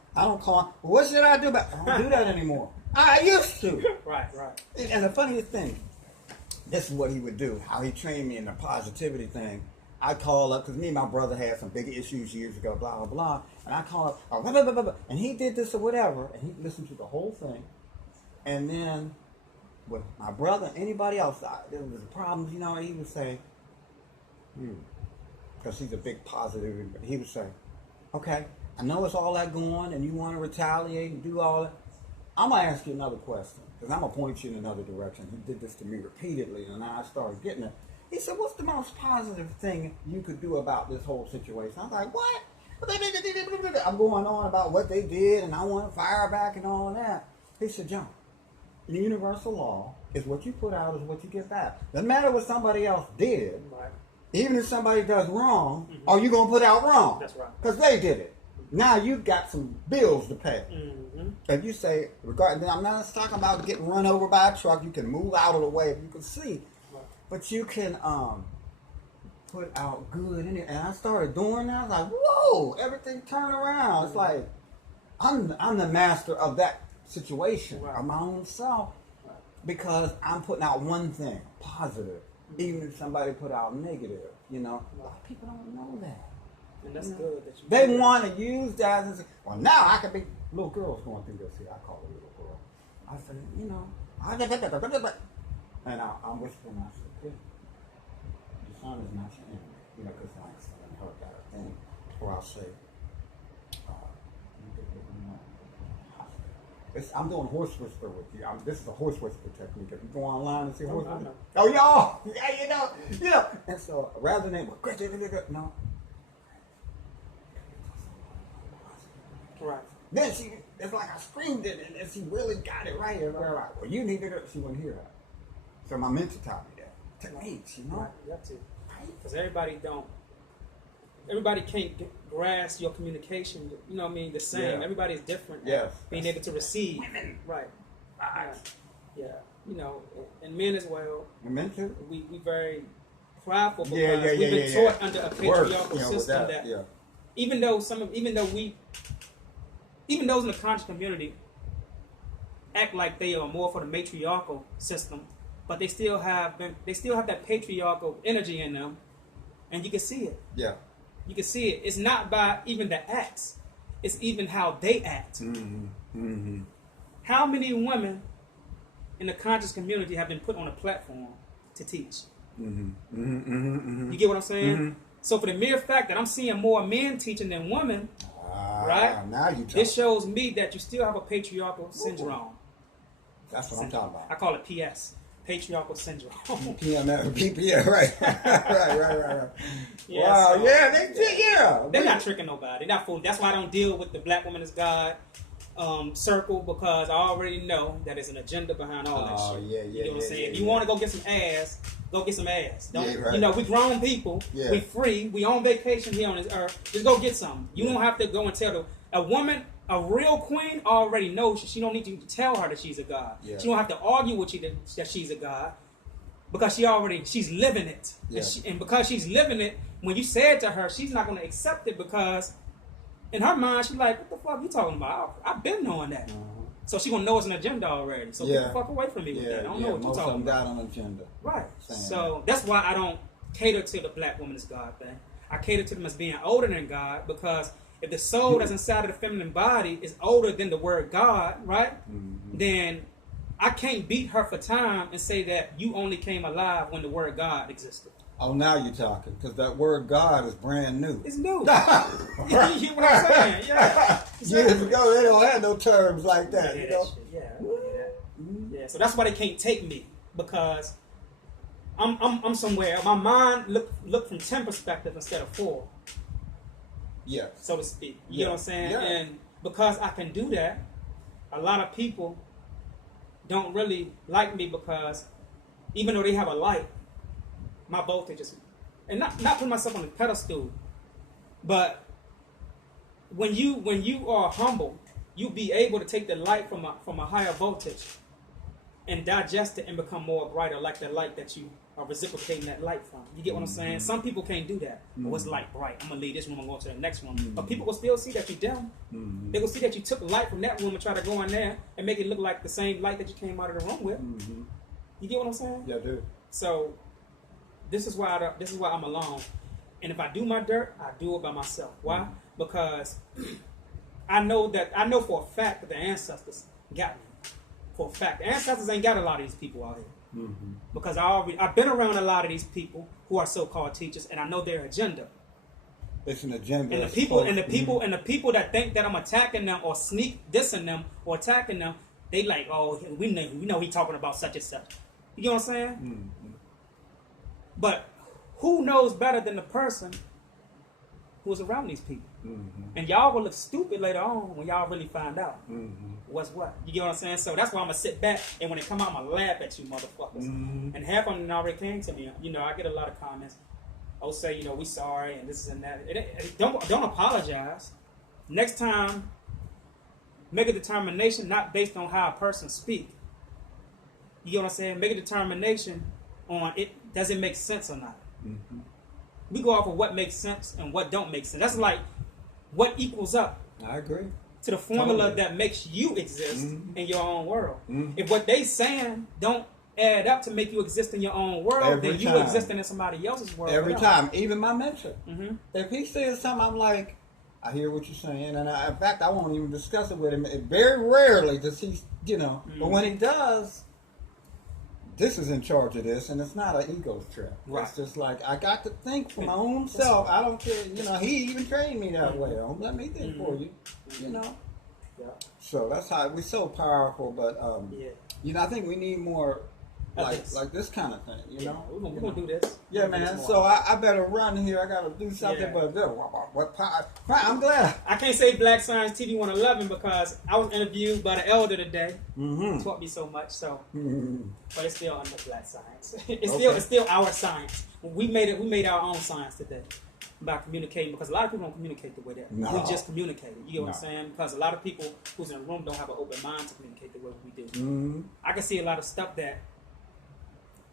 call him. What should I do? I don't do that anymore. I used to. Right. And the funniest thing, this is what he would do. How he trained me in the positivity thing. I call up, because me and my brother had some big issues years ago, blah, blah, blah. And I call up, blah, blah, blah, blah, and he did this or whatever, and he listened to the whole thing. And then with my brother, anybody else, there was problems, you know, he would say, because he's a big positive, he would say, okay, I know it's all that going, and you want to retaliate and do all that. I'm going to ask you another question, because I'm going to point you in another direction. He did this to me repeatedly, and I started getting it. He said, what's the most positive thing you could do about this whole situation? I was like, what? I'm going on about what they did, and I want to fire back and all of that. He said, John, the universal law is what you put out is what you get back. Doesn't matter what somebody else did. Right. Even if somebody does wrong, are you going to put out wrong? That's right. Because they did it. Now you've got some bills to pay. Mm-hmm. If you say, I'm not talking about getting run over by a truck. You can move out of the way if you can see. But you can put out good in it. And I started doing that. I was like, whoa, everything turned around. It's like, I'm the master of that situation, of my own self, because I'm putting out one thing, positive, even if somebody put out negative, you know. A lot of people don't know that. And that's good. That you they want to use that as, well, now I can be, little girl's going through this here. I call her little girl. I said, you know, and I'm whispering, I said, good. The sun is not your enemy. You know, because like son and her got a thing. Or I'll say, I'm doing horse whisper with you. This is a horse whisper technique. If you go online and see horse whisper. Oh, y'all! Yeah, you know. And so, rather than, no. Right. Then it's like I screamed it, and she really got it right. And well, you need to, she wouldn't hear that. So my mentor taught me that. Techniques, you know? Right, you have to. Because everybody can't grasp your communication, you know what I mean, the same. Yeah. Everybody's different. Yes. Being able to receive. Women. Right. Yeah. You know, and men as well. And men too? We very prideful because we've been taught under a patriarchal system that even those in the conscious community act like they are more for the matriarchal system, but they still have that patriarchal energy in them, and you can see it. Yeah. You can see it. It's not by even the acts; it's even how they act. Mm-hmm. Mm-hmm. How many women in the conscious community have been put on a platform to teach? Mm-hmm. Mm-hmm. Mm-hmm. You get what I'm saying? Mm-hmm. So for the mere fact that I'm seeing more men teaching than women, right? Now you this shows me that you still have a patriarchal syndrome. That's what I'm talking about. I call it PS, patriarchal syndrome. PPM, right. right. Yeah, wow, so, they're not tricking nobody. They're not fooling. That's why I don't deal with the Black Woman is God circle, because I already know that there's an agenda behind all that shit. You know what I'm saying? If you want to go get some ass, go get some ass. Don't, you know, we grown people. We free. We on vacation here on this earth. Just go get some. You don't have to go and tell a woman, a real queen already knows she don't need you to tell her that she's a god. She don't have to argue with you that she's a god, because she's living it. And because she's living it, when you say it to her, she's not going to accept it, because in her mind, she's like, what the fuck you talking about? I've been knowing that. So she going to know it's an agenda already. So get the fuck away from me with that. I don't know what you're talking about. Got an agenda. Right. So that's why I don't cater to the Black Woman is God thing. I cater to them as being older than God, because if the soul that's inside of the feminine body is older than the word God, right, then I can't beat her for time and say that you only came alive when the word God existed. Oh, now you're talking, because that word God is brand new. It's new. You hear what I'm saying? Yeah. Years ago, they don't have no terms like that. You know? Yeah. So that's why they can't take me, because I'm somewhere. My mind look from 10 perspectives instead of 4. Yeah. So to speak. You know what I'm saying? Yeah. And because I can do that, a lot of people don't really like me, because even though they have a light, my voltage is, and not putting myself on the pedestal, but when you are humble, you be able to take the light from a higher voltage and digest it and become more brighter, like the light that you are reciprocating that light from. You get what I'm saying? Some people can't do that. Oh, it's light bright. I'm gonna leave this room and go to the next one. But people will still see that you're dim. They will see that you took light from that room and try to go in there and make it look like the same light that you came out of the room with. You get what I'm saying? Yeah, I do. So this is why I'm alone. And if I do my dirt, I do it by myself. Why? Because I know for a fact that the ancestors got me. For a fact, the ancestors ain't got a lot of these people out here. Because I've been around a lot of these people who are so-called teachers, and I know their agenda. It's an agenda. And the people that think that I'm attacking them or sneak dissing them or attacking them, they like, oh, we know he talking about such and such. You know what I'm saying? But who knows better than the person who's around these people? And y'all will look stupid later on when y'all really find out what's what. You get what I'm saying? So that's why I'm going to sit back, and when they come out, I'm going to laugh at you motherfuckers. And half of them already came to me. You know, I get a lot of comments. Osei, you know, we sorry, and this and that. Don't apologize. Next time, make a determination not based on how a person speaks. You get what I'm saying? Make a determination on it. Does it make sense or not? We go off of what makes sense and what don't make sense. That's like what equals up. I agree. To the formula that makes you exist in your own world. If what they saying don't add up to make you exist in your own world, then you existing in somebody else's world. Every time. Even my mentor. If he says something, I'm like, I hear what you're saying. And in fact, I won't even discuss it with him. Very rarely does he, you know. But when he does, this is in charge of this, and it's not an ego trip. Right. It's just like, I got to think for my own self. I don't care. You know, he even trained me that way. Don't let me think for you. You know? Yeah. So that's how, we're so powerful, but, you know, I think we need more, like this kind of thing, you know? We're going to do this. Yeah, man. So I better run here. I got to do something, but I'm glad. I can't say Black Science TV 111 because I was interviewed by the elder today. He taught me so much, so. But it's still under Black Science. It's still our science. We made our own science today by communicating, because a lot of people don't communicate the way that we just communicate. You get what I'm saying? Because a lot of people who's in the room don't have an open mind to communicate the way we do. I can see a lot of stuff that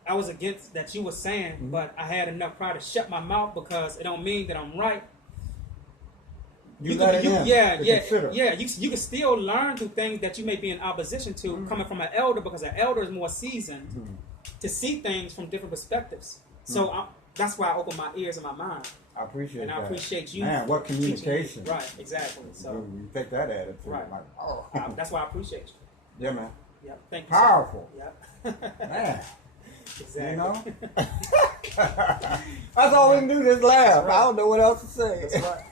I was against that you were saying, but I had enough pride to shut my mouth, because it don't mean that I'm right. You can still learn through things that you may be in opposition to, coming from an elder, because an elder is more seasoned to see things from different perspectives. So that's why I open my ears and my mind. I appreciate that. And I appreciate you. Man, what communication. Right, exactly. So you take that attitude. Right. Like, oh. That's why I appreciate you. Yeah, man. Yeah, thank you. Powerful. Yeah. Man. Exactly. You know? That's all we can do, just laugh. Right. I don't know what else to say. That's right.